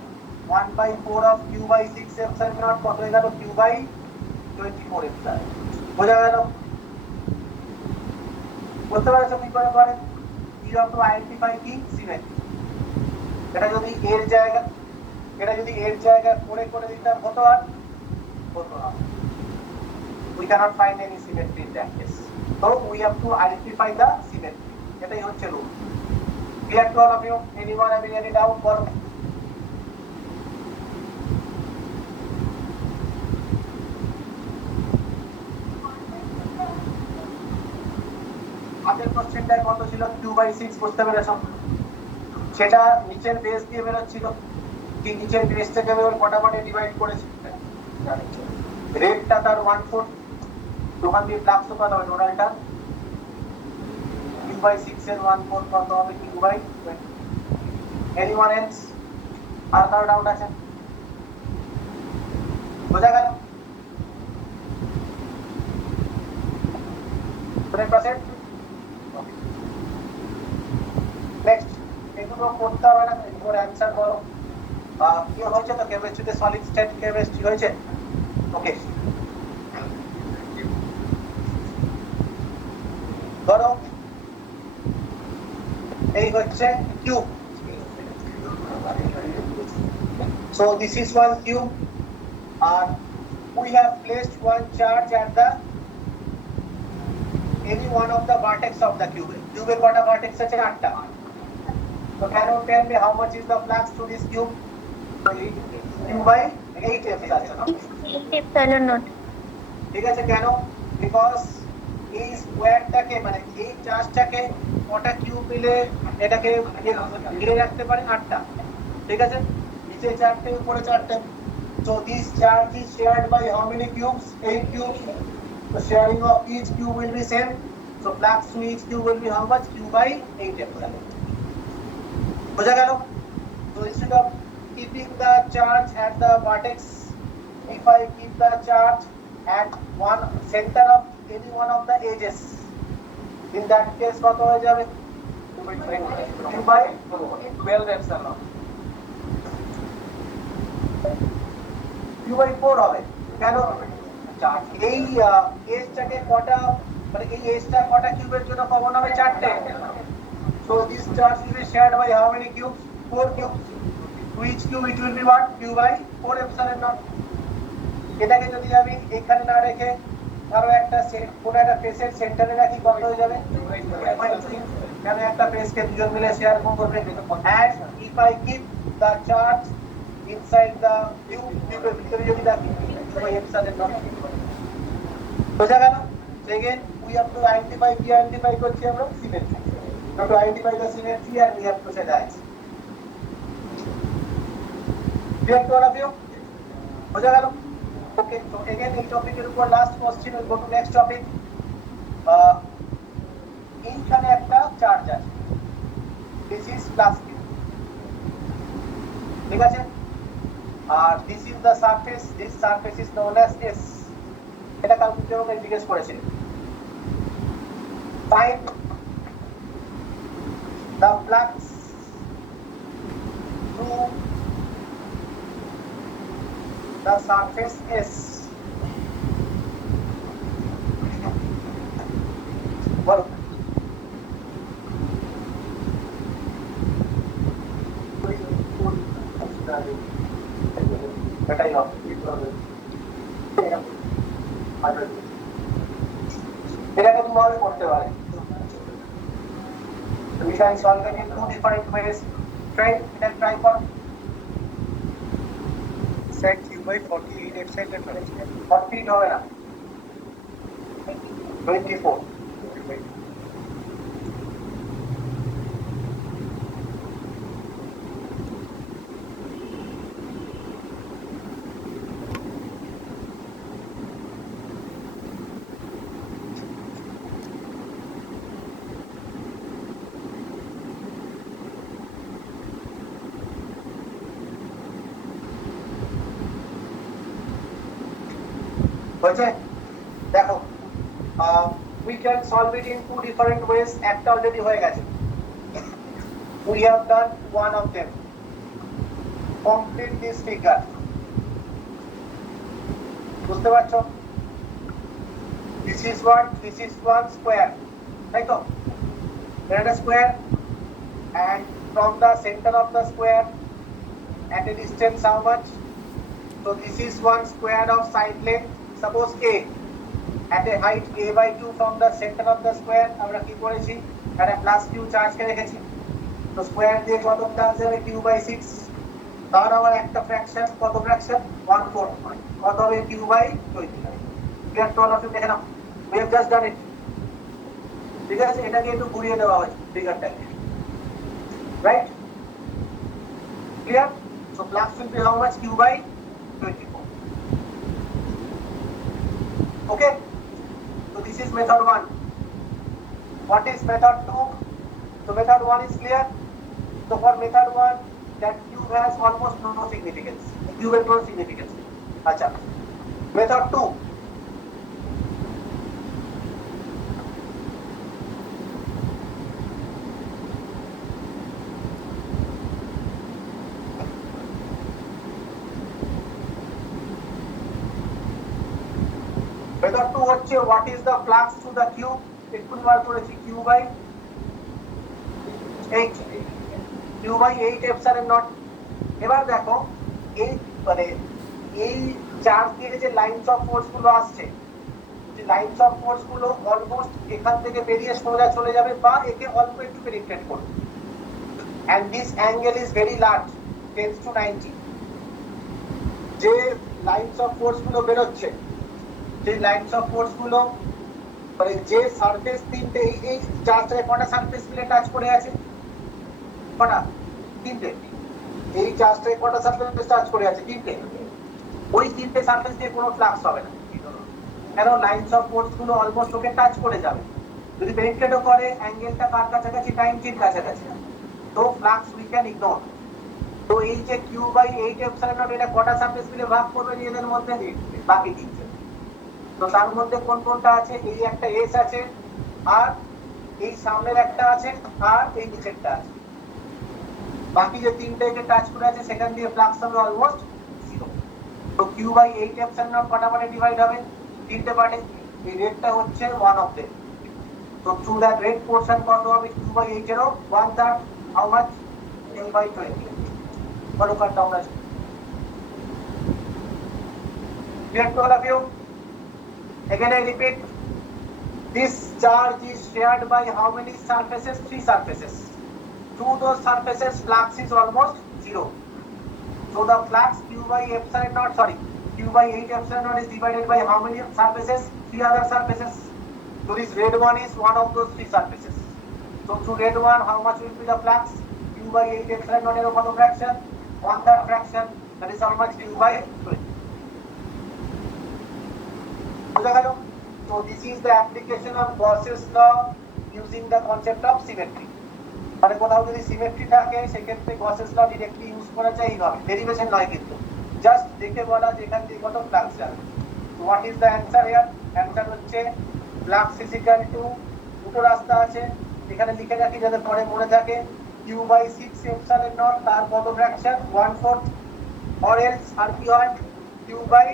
1/4 of q/6 epsilon naught কত হয়ে গেল q/24 epsilon। বোঝা গেল? বুঝতে পারছো কি করে করে? You have to identify the symmetry. এটা যদি এর জায়গা করে দিতাম কত আর হতো না। We cannot find any symmetry in that case. So we have to identify the symmetry. এটাই হচ্ছে rule. Clear to all of you? Anyone having any doubt? বলো। আগের কোশ্চেনটার কত ছিল q/6 বুঝতে পেরেছো? সেটা নিচের বেস দিয়ে বেরোচ্ছিল, কি নিচের বেস থেকে বেরোল ফটাফটে ডিভাইড করেছি। রেটটা তার 1/4, দোকান দিয়ে ফ্লাক্স কত হবে টোটালটা q/6 এর 1/4 কত হবে q/20। Anyone else? আর কারো ডাউট আছে? বোঝা গেল? 100%? নেক্সট এগুলো করতে হবে না, এগুলোর অ্যান্সার বলো। কি হয়েছে তো কেমিস্ট্রিতে সলিড স্টেট কেমিস্ট্রি হয়েছে? ওকে ধরো এই হচ্ছে cube. So this is one cube and we have placed one charge at the any one of the vertex of the cube. Cube এর কটা vertex আছে? 8টা। So can you tell me how much is the flux to this cube? q/8 epsilon naught ঠিক আছে কেন? বিকজ এই স্কয়ারটাকে মানে এই চার্জটাকে কটা কিউব মিলে এটাকে ঘিরে রাখতে পারে 8টা। ঠিক আছে, নিচে 4টে উপরে 4টে। So this charge is shared by how many cubes? 8 cubes. The sharing of each cube will be same. So flux to each cube will be how much? q/8 epsilon। বোঝা গেল? So instead of keeping the charge at the vertex, if I keep the charge at one center of any one of the edges. In that case, কত হয়ে যাবে? Q by 12 epsilon. Q by 4 হবে। কেন? এই এজটাকে কটা মানে এই এজটা কটা কিউবের জন্য কমন হবে? 4টে। So this charge will be shared by how many cubes? 4 cubes. To each cube it will be what? Q by 4 epsilon naught. এটাকে যদি আমি এখানে না রেখে আরো একটা কোন একটা ফেসের সেন্টারে রাখি কত হয়ে যাবে? কেন একটা ফেসকে দুজন মিলে শেয়ার করবে? And if I keep the charge inside the cube ভিতরে যদি রাখি তো epsilon naught বোঝা গেল? Again we have to identify করছি আমরা symmetry. Now to identify the symmetry and we have to say that. Clear to all of you? বোঝা গেল? Okay, so again এই টপিকের উপর last question, we'll go to next topic. এইখানে একটা চার্জ আছে, this is plus q, ঠিক আছে? আর this is the surface, this surface is known as S. এটা কালকে আমরা জিজ্ঞেস করেছিল। Find the flux through the surface S. বলো। এটাই হবে। এটাকে দুভাবে করতে পারে। We can solve it in two different ways. Try for Sir, Q by 48 epsilon naught. 40 হবে না, 24। বুঝছে? দেখো, we can solve it in two different ways. একটা অলরেডি হয়ে গেছে, we have done one of them. Complete this figure. বুঝতে পারছো? This is what? This is one square, তাই তো? এটা square, and from the center of the square at a distance how much? So this is one square of side length, suppose A, at a height A by 2 from the center of the square. আমরা কি করেছি? একটা plus q charge কে রেখেছি, তো স্কয়ার দিয়ে কত প্লাস যাবে? q by 6। তার আবার একটা ফ্র্যাকশন, কত ফ্র্যাকশন? 1/4, কত হবে? q by 20। Clear to all of you? দেখে নাও, we have just done it, ঠিক আছে? এটাকে একটু ঘুরিয়ে দেওয়া হয়েছে ফিগারটাকে, right? Clear? So flux will be how much? q by 24. Okay, so this is method 1. What is method 2? So method 1 is clear. So for method 1, that cube has almost no significance. Cube has no significance. Acha. Method 2. Method 2 হচ্ছে what is the flux to the cube? একটু বার করেছি, q by 8, q by 8 epsilon naught। এবার দেখো এই মানে এই চার্জ দিয়ে যে লাইনস অফ ফোর্স গুলো আসছে, যে লাইনস অফ ফোর্স গুলো অলমোস্ট এখান থেকে বেরিয়ে সোজা চলে যাবে বা একে অল্প একটু পেনিট্রেট করবে, and this angle is very large, 10 to 90। যে লাইনস অফ ফোর্স গুলো বেরোচ্ছে, যে লাইনস অফ ফোর্স গুলো মানে যে সারফেস তিনটে, এই চার্জটায় কটা সারফেস মিলে টাচ করে আছে? কটা? তিনটে। এই চার্জটায় কটা সারফেস টাচ করে আছে? তিনটে। ওই তিনটে সারফেস দিয়ে কোনো ফ্লাক্স হবে না, কেন? লাইনস অফ ফোর্স গুলো অলমোস্ট ওকে টাচ করে যাবে। যদি পেনিট্রেটও করে, অ্যাঙ্গেলটা কার কাছাকাছি? 90 কাছাকাছি, তো ফ্লাক্স উই ক্যান ইগনোর। তো এই যে q by 8 epsilon naught, এটা কটা সারফেস মিলে ভাগ করবে নিজেদের মধ্যে? বাকি তিনটে। তো তার মধ্যে কোন কোনটা আছে? এই একটা এস আছে, আর এই সামনের একটা আছে, আর এই নিচেরটা আছে। বাকি যে তিনটাকে টাচ করে আছে সেখান দিয়ে ফ্লাক্স হবে অলমোস্ট জিরো। তো কিউ বাই 8 এপসাইলন নট কটা পার্টে ডিভাইড হবে? তিনটে পার্টে। এই রেটটা হচ্ছে ওয়ান অফ দেম। তো থ্রু দ্যাট রেট পোর্শন কত হবে? কিউ বাই 8 এর 1/3। How much? 10/20। বলো কাট ডাউন আছে। Clear to all of you? Again I repeat, this charge is shared by how many surfaces? 3 surfaces. Through those surfaces flux is almost zero. So the flux q by epsilon naught, sorry, q by 8 epsilon naught is divided by how many surfaces? 3 other surfaces. So this red one is one of those 3 surfaces. So through red one, how much will be the flux? q by 8 epsilon naught is a fraction, 1/3 fraction. That is how much? Q by 20. So this is the application of Gauss's law using the concept of symmetry. মানে কোথাও যদি সিমেট্রি থাকে সেক্ষেত্রে গসেস ল directly use করা যায় এইভাবে, ডেরিভেশন নয় কিন্তু, জাস্ট দেখে বলা যেখান থেকে কত ফ্লাক্স যাবে। What is the answer here? Answer হচ্ছে ফ্লাক্স ইজ ইকুয়াল টু, দুটো রাস্তা আছে এখানে লিখে রাখি যাতে পরে মনে থাকে, কিউ বাই 6 এপসাইলন নট তার কত ফ্র্যাকশন? 1/4, অর এলস আর কি হয় কিউ বাই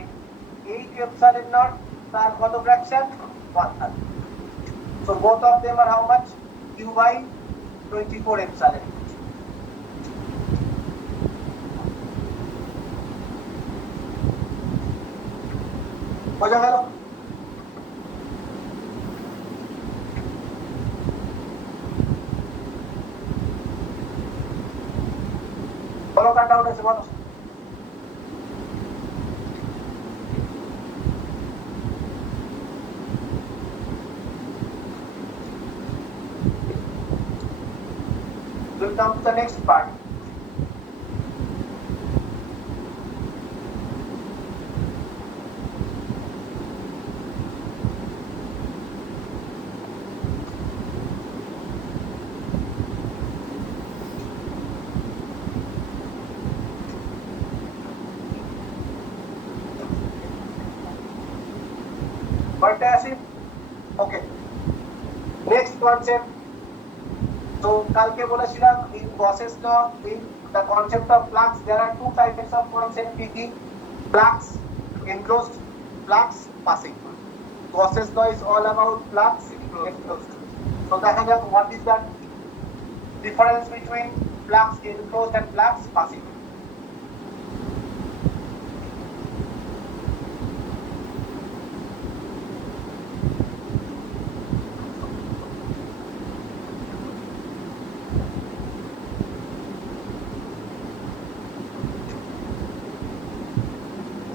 8 এপসাইলন নট তার কত ফ্র্যাকশন? 1/3. So both of them are how much? Q by 24 epsilon. বোঝা গেল? বলো কাট আউট আছে বলো। We'll come to the next part. Fantastic. Okay. Next concept. So কালকে বলেছিলাম in Gauss's law, in the concept of flux there are two types of concept, কি? Flux enclosed, flux passing. Gauss's law is all about flux enclosed. So দেখা যাক what is the difference between flux enclosed and flux passing.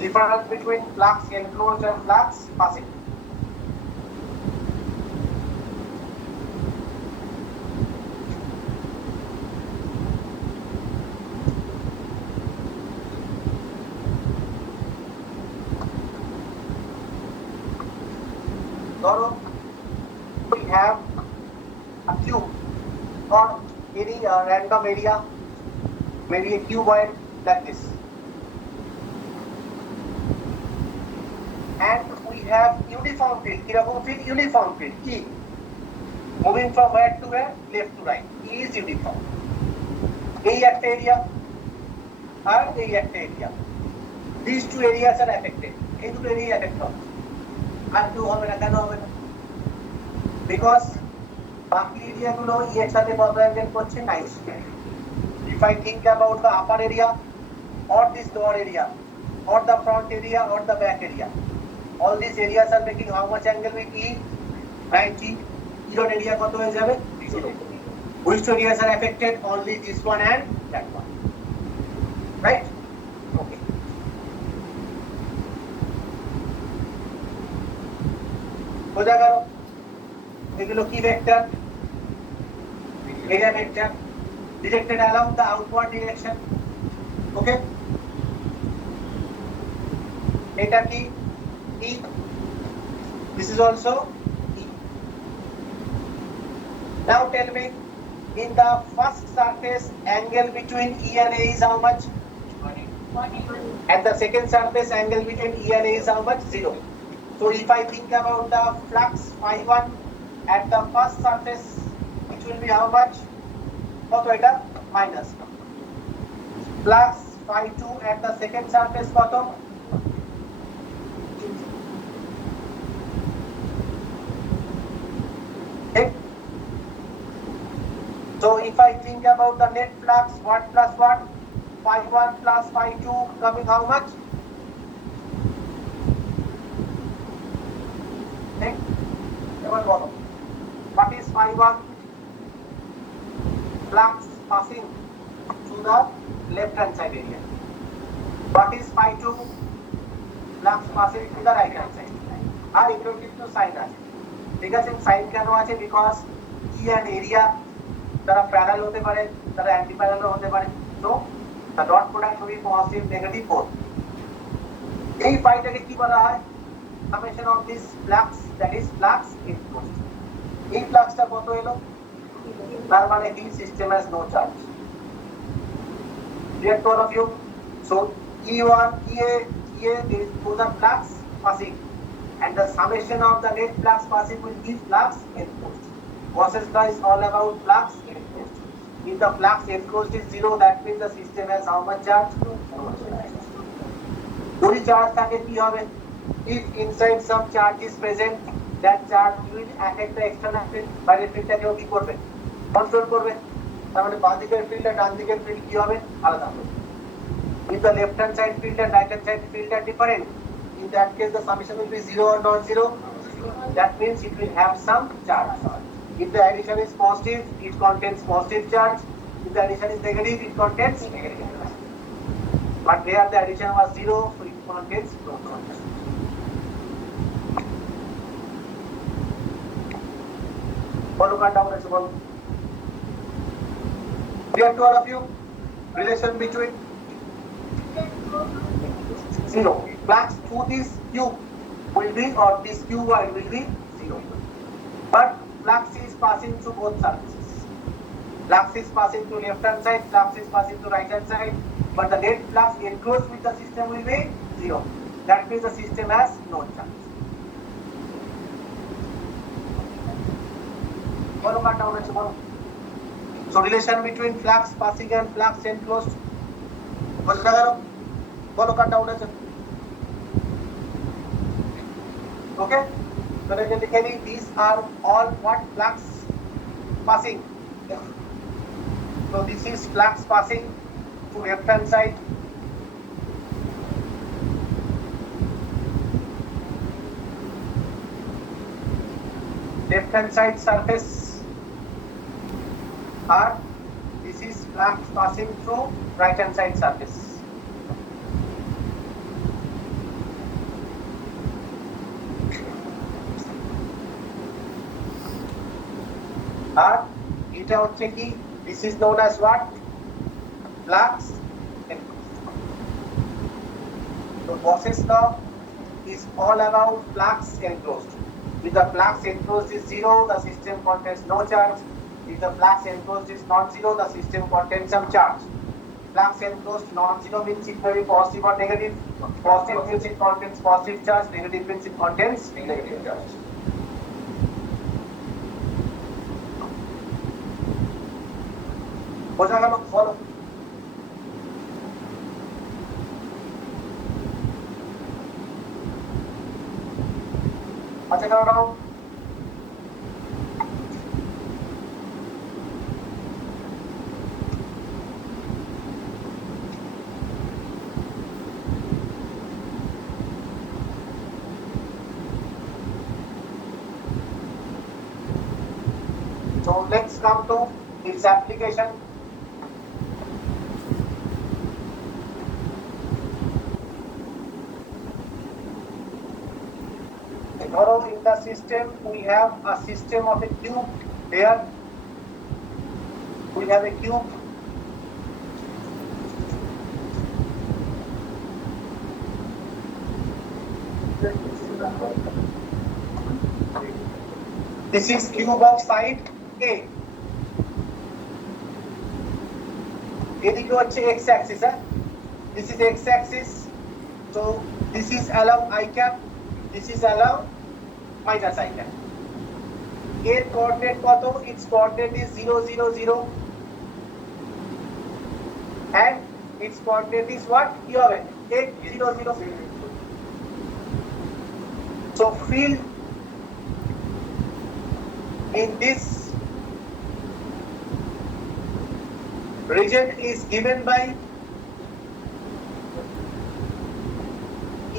Difference between flux enclosed and flux passing. ধরো we have a cube or any random area, maybe a cuboid like this. And we have uniform field. কিরকম field? Uniform field. E. Moving from where to where? Left to right. E is uniform. এই একটা area আর এই একটা area. These two areas are affected. এই দুটো area affect হবে। আর কেউ হবে না, কেন হবে না? Because বাকি area গুলো E এর সাথে কত অ্যাঙ্গেল করছে? 90. If I think about the upper area or this lower area or the front area or the back area, all these areas are making how much angle with E? 90. E dot area কত হয়ে যাবে? 0. Which two areas are affected? Only this one and that one. Right? Okay. বোঝা গেল? এগুলো কি vector? area vector directed along the outward direction. Okay? এটা কি? E. This is also E. Now tell me, in the first surface, angle between E and A is how much? 180. And the second surface, angle between E and A is how much? 0. So if I think about the flux phi1 at the first surface, which will be how much? কত এটা minus plus phi2 at the second surface কত? Okay. So if I think about the net flux, what plus what? Phi1 plus phi2 coming how much? Okay. What is phi1? Flux passing to the left hand side area. What is phi2? Flux passing to the right hand side. আর এটাও কিন্তু সাইন আছে, ঠিক আছে? Sign কেন আছে? Because E and area তারা parallel হতে পারে, তারা অ্যান্টি প্যারালাল হতে পারে। So the dot product will be positive negative both. এই ফাইটাকে কি বলা হয়? Summation of this flux, that is flux influx. এই ফ্লাক্সটা কত এলো? তার মানে কি? System has no charge. Clear to all of you? So E1, EA is to the flux passing, and the summation of the net flux passing will be flux enclosed. Gauss's law is all about flux enclosed. If the flux enclosed is zero, that means the system has how much charge? Only charge থাকে কি হবে? If inside some charge is present, that charge will affect the external field. বাইরের ফিল্ডটাকেও কি করবে? কন্ট্রোল করবে। তার মানে বাঁ দিকের ফিল্ড আর ডান দিকের ফিল্ড কি হবে? আলাদা হবে। If the left hand side field and right hand side field are different, in that case the summation will be zero or non-zero. That means it will have some charge. If the addition is positive, it contains positive charge. If the addition is negative, it contains negative charge. But here the addition was zero, so it contains no charge. Follow cut down as well. Clear to all of you? Relation between zero. Flux through this cube will be, or this cuboid will be zero. But flux is passing through both surfaces. Flux is passing to left hand side, flux is passing to right hand side, but the net flux enclosed with the system will be zero. That means the system has no charge. Follow cut down as well. So relation between flux passing and flux enclosed. বুঝতে গেল? বলো কাটটা উঠেছে। ওকে, তো এটা লিখে নিই, these are all what flux passing. So this is flux passing to left hand side. Left hand side surface, or this is flux passing through right hand side surface. আর এটা হচ্ছে কি? This is known as what? Flux enclosed. So Gauss's law is all about flux enclosed. If the flux enclosed is zero, the system contains no charge. If the flux enclosed is non-zero, the system contains some charge. Flux enclosed non-zero means it may be positive or negative. Positive means it contains positive charge. Negative means it contains negative charge. বোঝা গেল? বলো। আচ্ছা কারণ so let's come to its application. Tomorrow in the system we have a system of a cube. Here we have a cube. This is cube of side A. এদিকে হচ্ছে x axis, this is x axis. So this is along I cap. This is along minus I cap. এর কোঅর্ডিনেট কত? its coordinate is 0 0 0 and its coordinate is what? কি হবে? 8 0 0. So field in this region is given by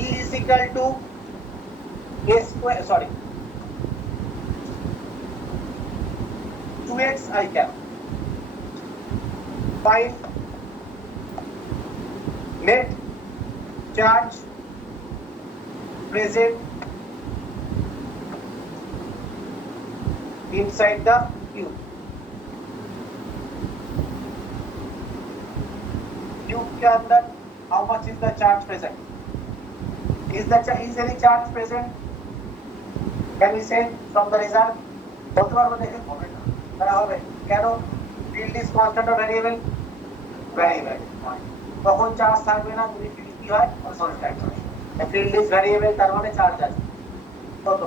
E is equal to a square, sorry, 2x I cap. Find net charge present inside the tube. Tube के अंदर how much is the charge present? Is any charge present? Can we say from the result? বলতে পারবো দেখে হবে না তারা হবে কেন? field is constant or variable? Variable. তখন চার্জ থাকবে না যদি field কি হয়? কনস্ট্যান্ট হয়. field is variable তার মানে চার্জ আছে কত?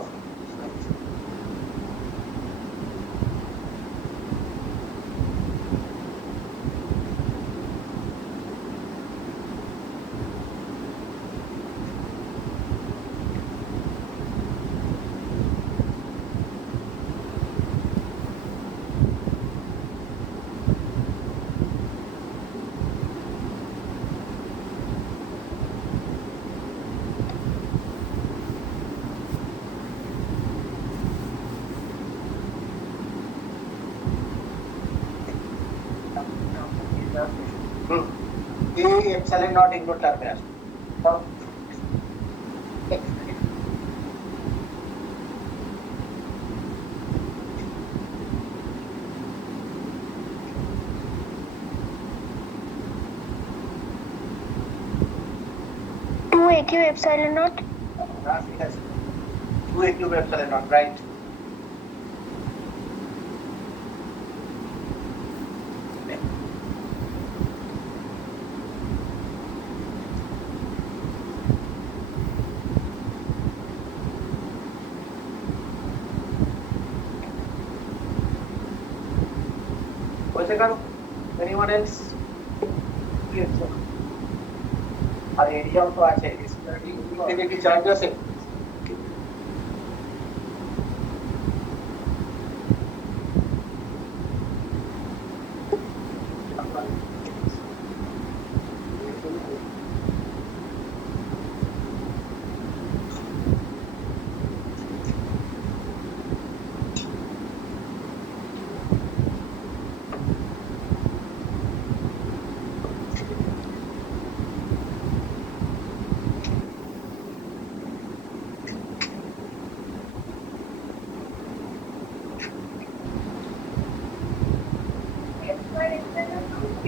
ये epsilon not include करते हैं तो 2aq epsilon naught. Yes. 2aq epsilon naught, right? Anyone else? Yes, sir. আর এরিয়াও তো আছে এখানে কি চার্জ আছে?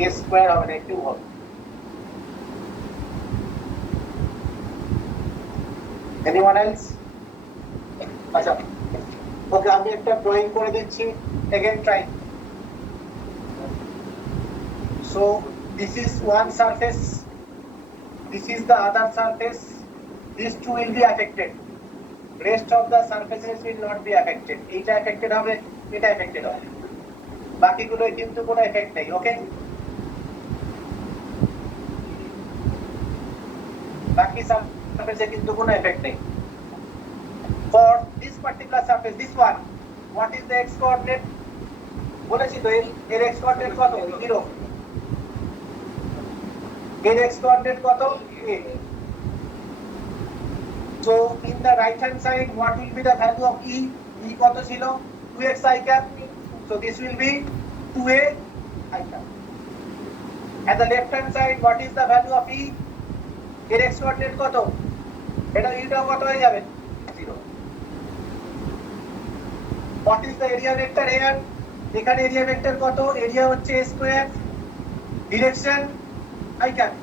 a square হবে না 2 হবে anyone else আচ্ছা ওকে আমি একটা ড্রয়িং করে দিচ্ছি again try so this is one surface this is the other surface these two will be affected rest of the surfaces will not be affected এটা affected হবে এটা affected হবে বাকিগুলো কিন্তু কোনো এফেক্ট নেই ওকে বাকি সারফেসে কিন্তু কোনো এফেক্ট নেই for this particular surface this one what is the x coordinate বলেছি তো এর x coordinate কত 0 এর x coordinate কত a so in the right hand side what will be the value of e কত ছিল 2x I cap so this will be 2a I cap at the left hand side what is the value of e এর x coordinate কত এটা এটা কত হয়ে যাবে 0 what is the area vector here এখানে area vector কত area হচ্ছে a square direction I cap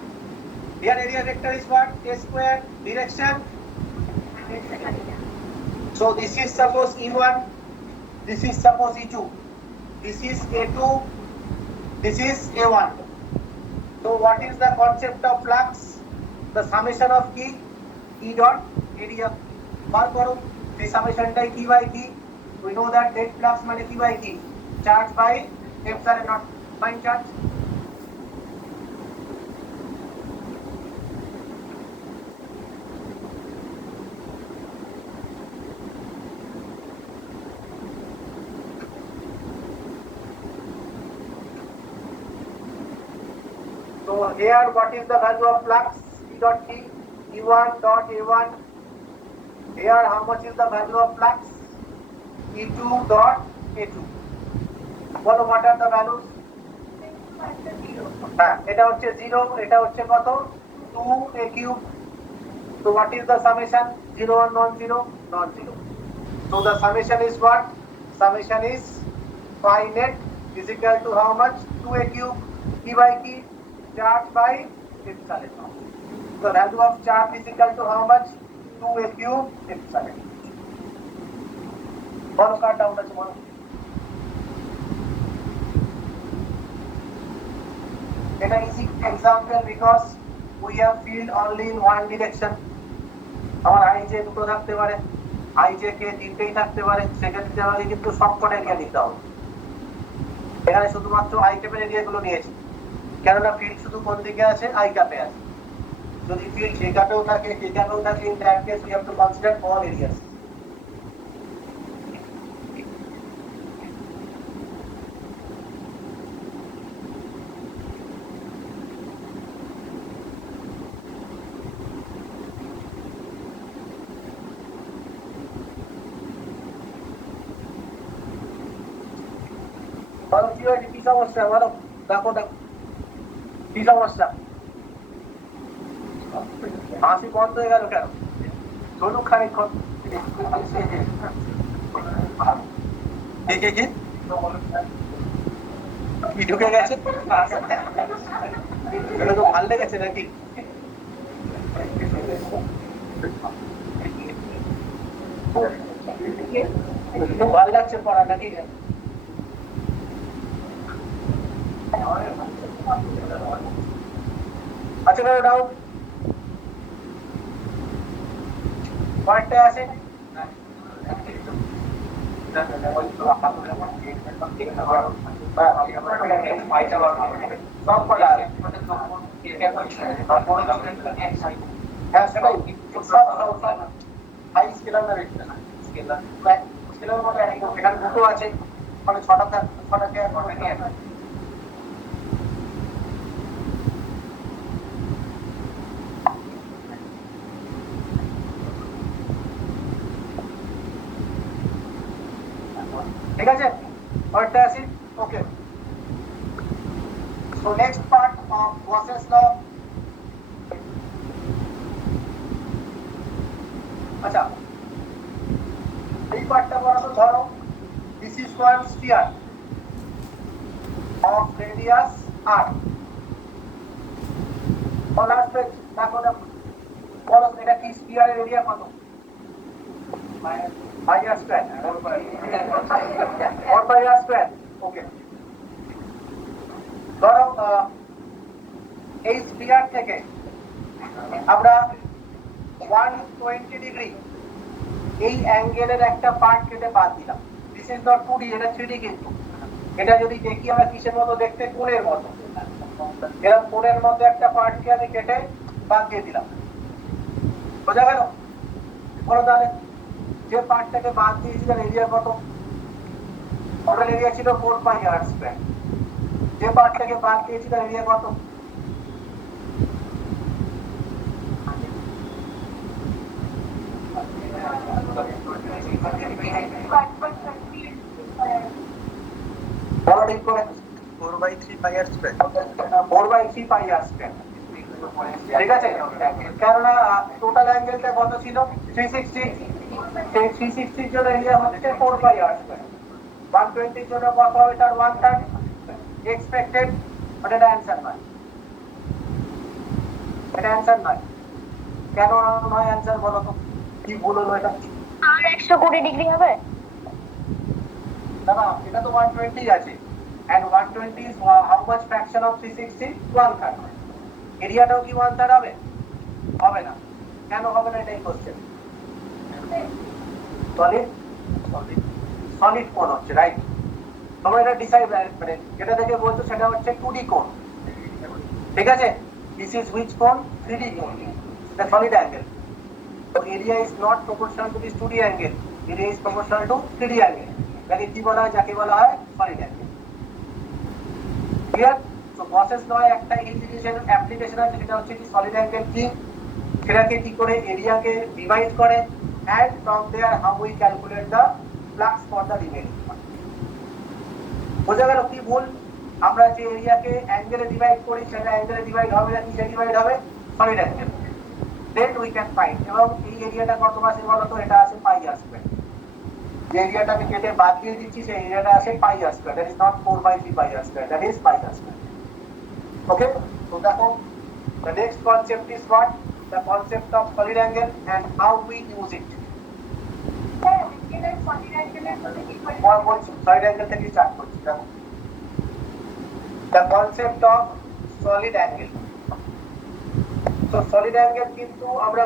here area vector is what a square direction so this is suppose e1 this is suppose e2 this is a2 this is a1 so what is the concept of flux the summation of e dot area বার করো এই সামেশনটাই কি by কি we know that net flux মানে কি by কি charge by epsilon naught by charge So here what is the value of flux E dot T E1 dot A1 here how much is the value of flux E2 dot A2 বলো what are the values হ্যাঁ এটা হচ্ছে 0 এটা হচ্ছে কত 2 a cube so what is the summation 0 and non-zero non-zero so the summation is what summation is phi net is equal to how much 2 a cube E by K charge by epsilon naught. The value of charge is equal to how much? 2 a cube epsilon. One cut down the tomorrow. An easy example because we have field only in one direction. আমার IJ দুটো থাকতে পারে IJ কে তিনটেই থাকতে পারে সেক্ষেত্রে আমাকে কিন্তু সবকটা এরিয়া নিতে হবে এখানে শুধুমাত্র I ক্যাপের এরিয়াগুলো নিয়েছি কেননা ফিল্ড শুধু কোন দিকে আছে আই ক্যাপে আছে যদি ফিল্ড যে ক্যাপেও থাকে যে ক্যাপেও থাকে in that case we have two consider all areas বলো কি হয়েছে কি সমস্যা বলো দেখো দেখো কি সমস্যা হাসি বন্ধ হয়ে গেল কেন চলুক খানিক্ষণ কি ঢুকে গেছে এটা তো ভাল লেগেছে নাকি খুব ভাল লাগছে পড়া নাকি আচ্ছা কোনো ডাউট পয়েন্টে আছে হ্যাঁ সেটাই হাই স্কেলার না স্কেলার মধ্যে এখানে দুটো আছে মানে ছটাকে এখন ঠিক আছে পয়েন্টে আছে okay so next part of Gauss's law আচ্ছা এই পার্টটা বলা তো ধরো this is one sphere of radius r বলা আসবে দেখো দেখো বলো এটা কি স্ফিয়ারের এরিয়া কত by r square or by r square okay ধরো এই স্ফিয়ার থেকে আমরা 120 ডিগ্রি এই অ্যাঙ্গেলের একটা পার্ট কেটে বাদ দিলাম দিস ইজ নট 2D এটা 3D কিন্তু এটা যদি দেখি আমরা কিসের মতো দেখতে কোণের মতো এরকম কোণের মতো একটা পার্টকে আমি কেটে বাদ দিয়ে দিলাম বোঝা গেল বলো তাহলে যে পার্টটাকে বাদ দিয়েছি তার এরিয়া কত টোটাল এরিয়া ছিল 4 পাই r স্কয়ার যে পার্টটাকে বাদ দিয়েছি তার এরিয়া কত বলো ঠিক করে 4/3 পাই r স্কয়ার 4/3 পাই r স্কয়ার ঠিক আছে কারণ টোটাল অ্যাঙ্গেলটা কত ছিল 360 সেই 360 এর জন্য এরিয়া হচ্ছে 4 পাই r স্কয়ার 120 এর জন্য কত হবে তার 1/3 এক্সপেক্টেড বাট এটা অ্যানসার নয় এটা অ্যানসার নয় কেন নয় অ্যানসার বলো তো কি ভুল হলো এটা আর 120 ডিগ্রি হবে দাদা এটা তো 120 আছে and 120 is how much fraction of 360 1/3 এরিয়াটাও কি 1/3 হবে হবে না কেন হবে না এটাই কোশ্চেন সলিড সলিড কোণ হচ্ছে, রাইট? তোমরা এটা ডিসাইড মানে যেটা দেখে বলছো সেটা হচ্ছে 2D কোণ, ঠিক আছে? দিস ইজ হুইচ কোণ? 3D কোণ, the solid angle. So area is not proportional to this 2D angle, area is proportional to 3D angle. তাহলে কি বলা হয়? যাকে বলা হয় সলিড অ্যাঙ্গেল। ক্লিয়ার? তো গসেস লয় একটা ইন্টিগ্রেশন অ্যাপ্লিকেশন আছে, সেটা হচ্ছে কি সলিড অ্যাঙ্গেল কি, সেটাকে কি করে এরিয়াকে ডিভাইড করে, and from there how we calculate the flux for the remaining part. বোঝা গেল কি ভুল? আমরা যে এরিয়াকে অ্যাঙ্গেলে ডিভাইড করি সেটা অ্যাঙ্গেলে ডিভাইড হবে না, কিসে ডিভাইড হবে? Solid angle. Then we can find, এবং এই এরিয়াটা কত আছে বলতো? এটা আছে পাই আর স্কয়ার। যে এরিয়াটা আমি কেটে বাদ দিয়ে দিচ্ছি সেই এরিয়াটা আছে pi r square, that is not 4/3 pi r square, that is pi r square. Okay, তো দেখো the next concept is what? The concept of solid angle and how we use it. Solid angle থেকে স্টার্ট করছি। দেখো the concept of solid angle. So solid angle কিন্তু আমরা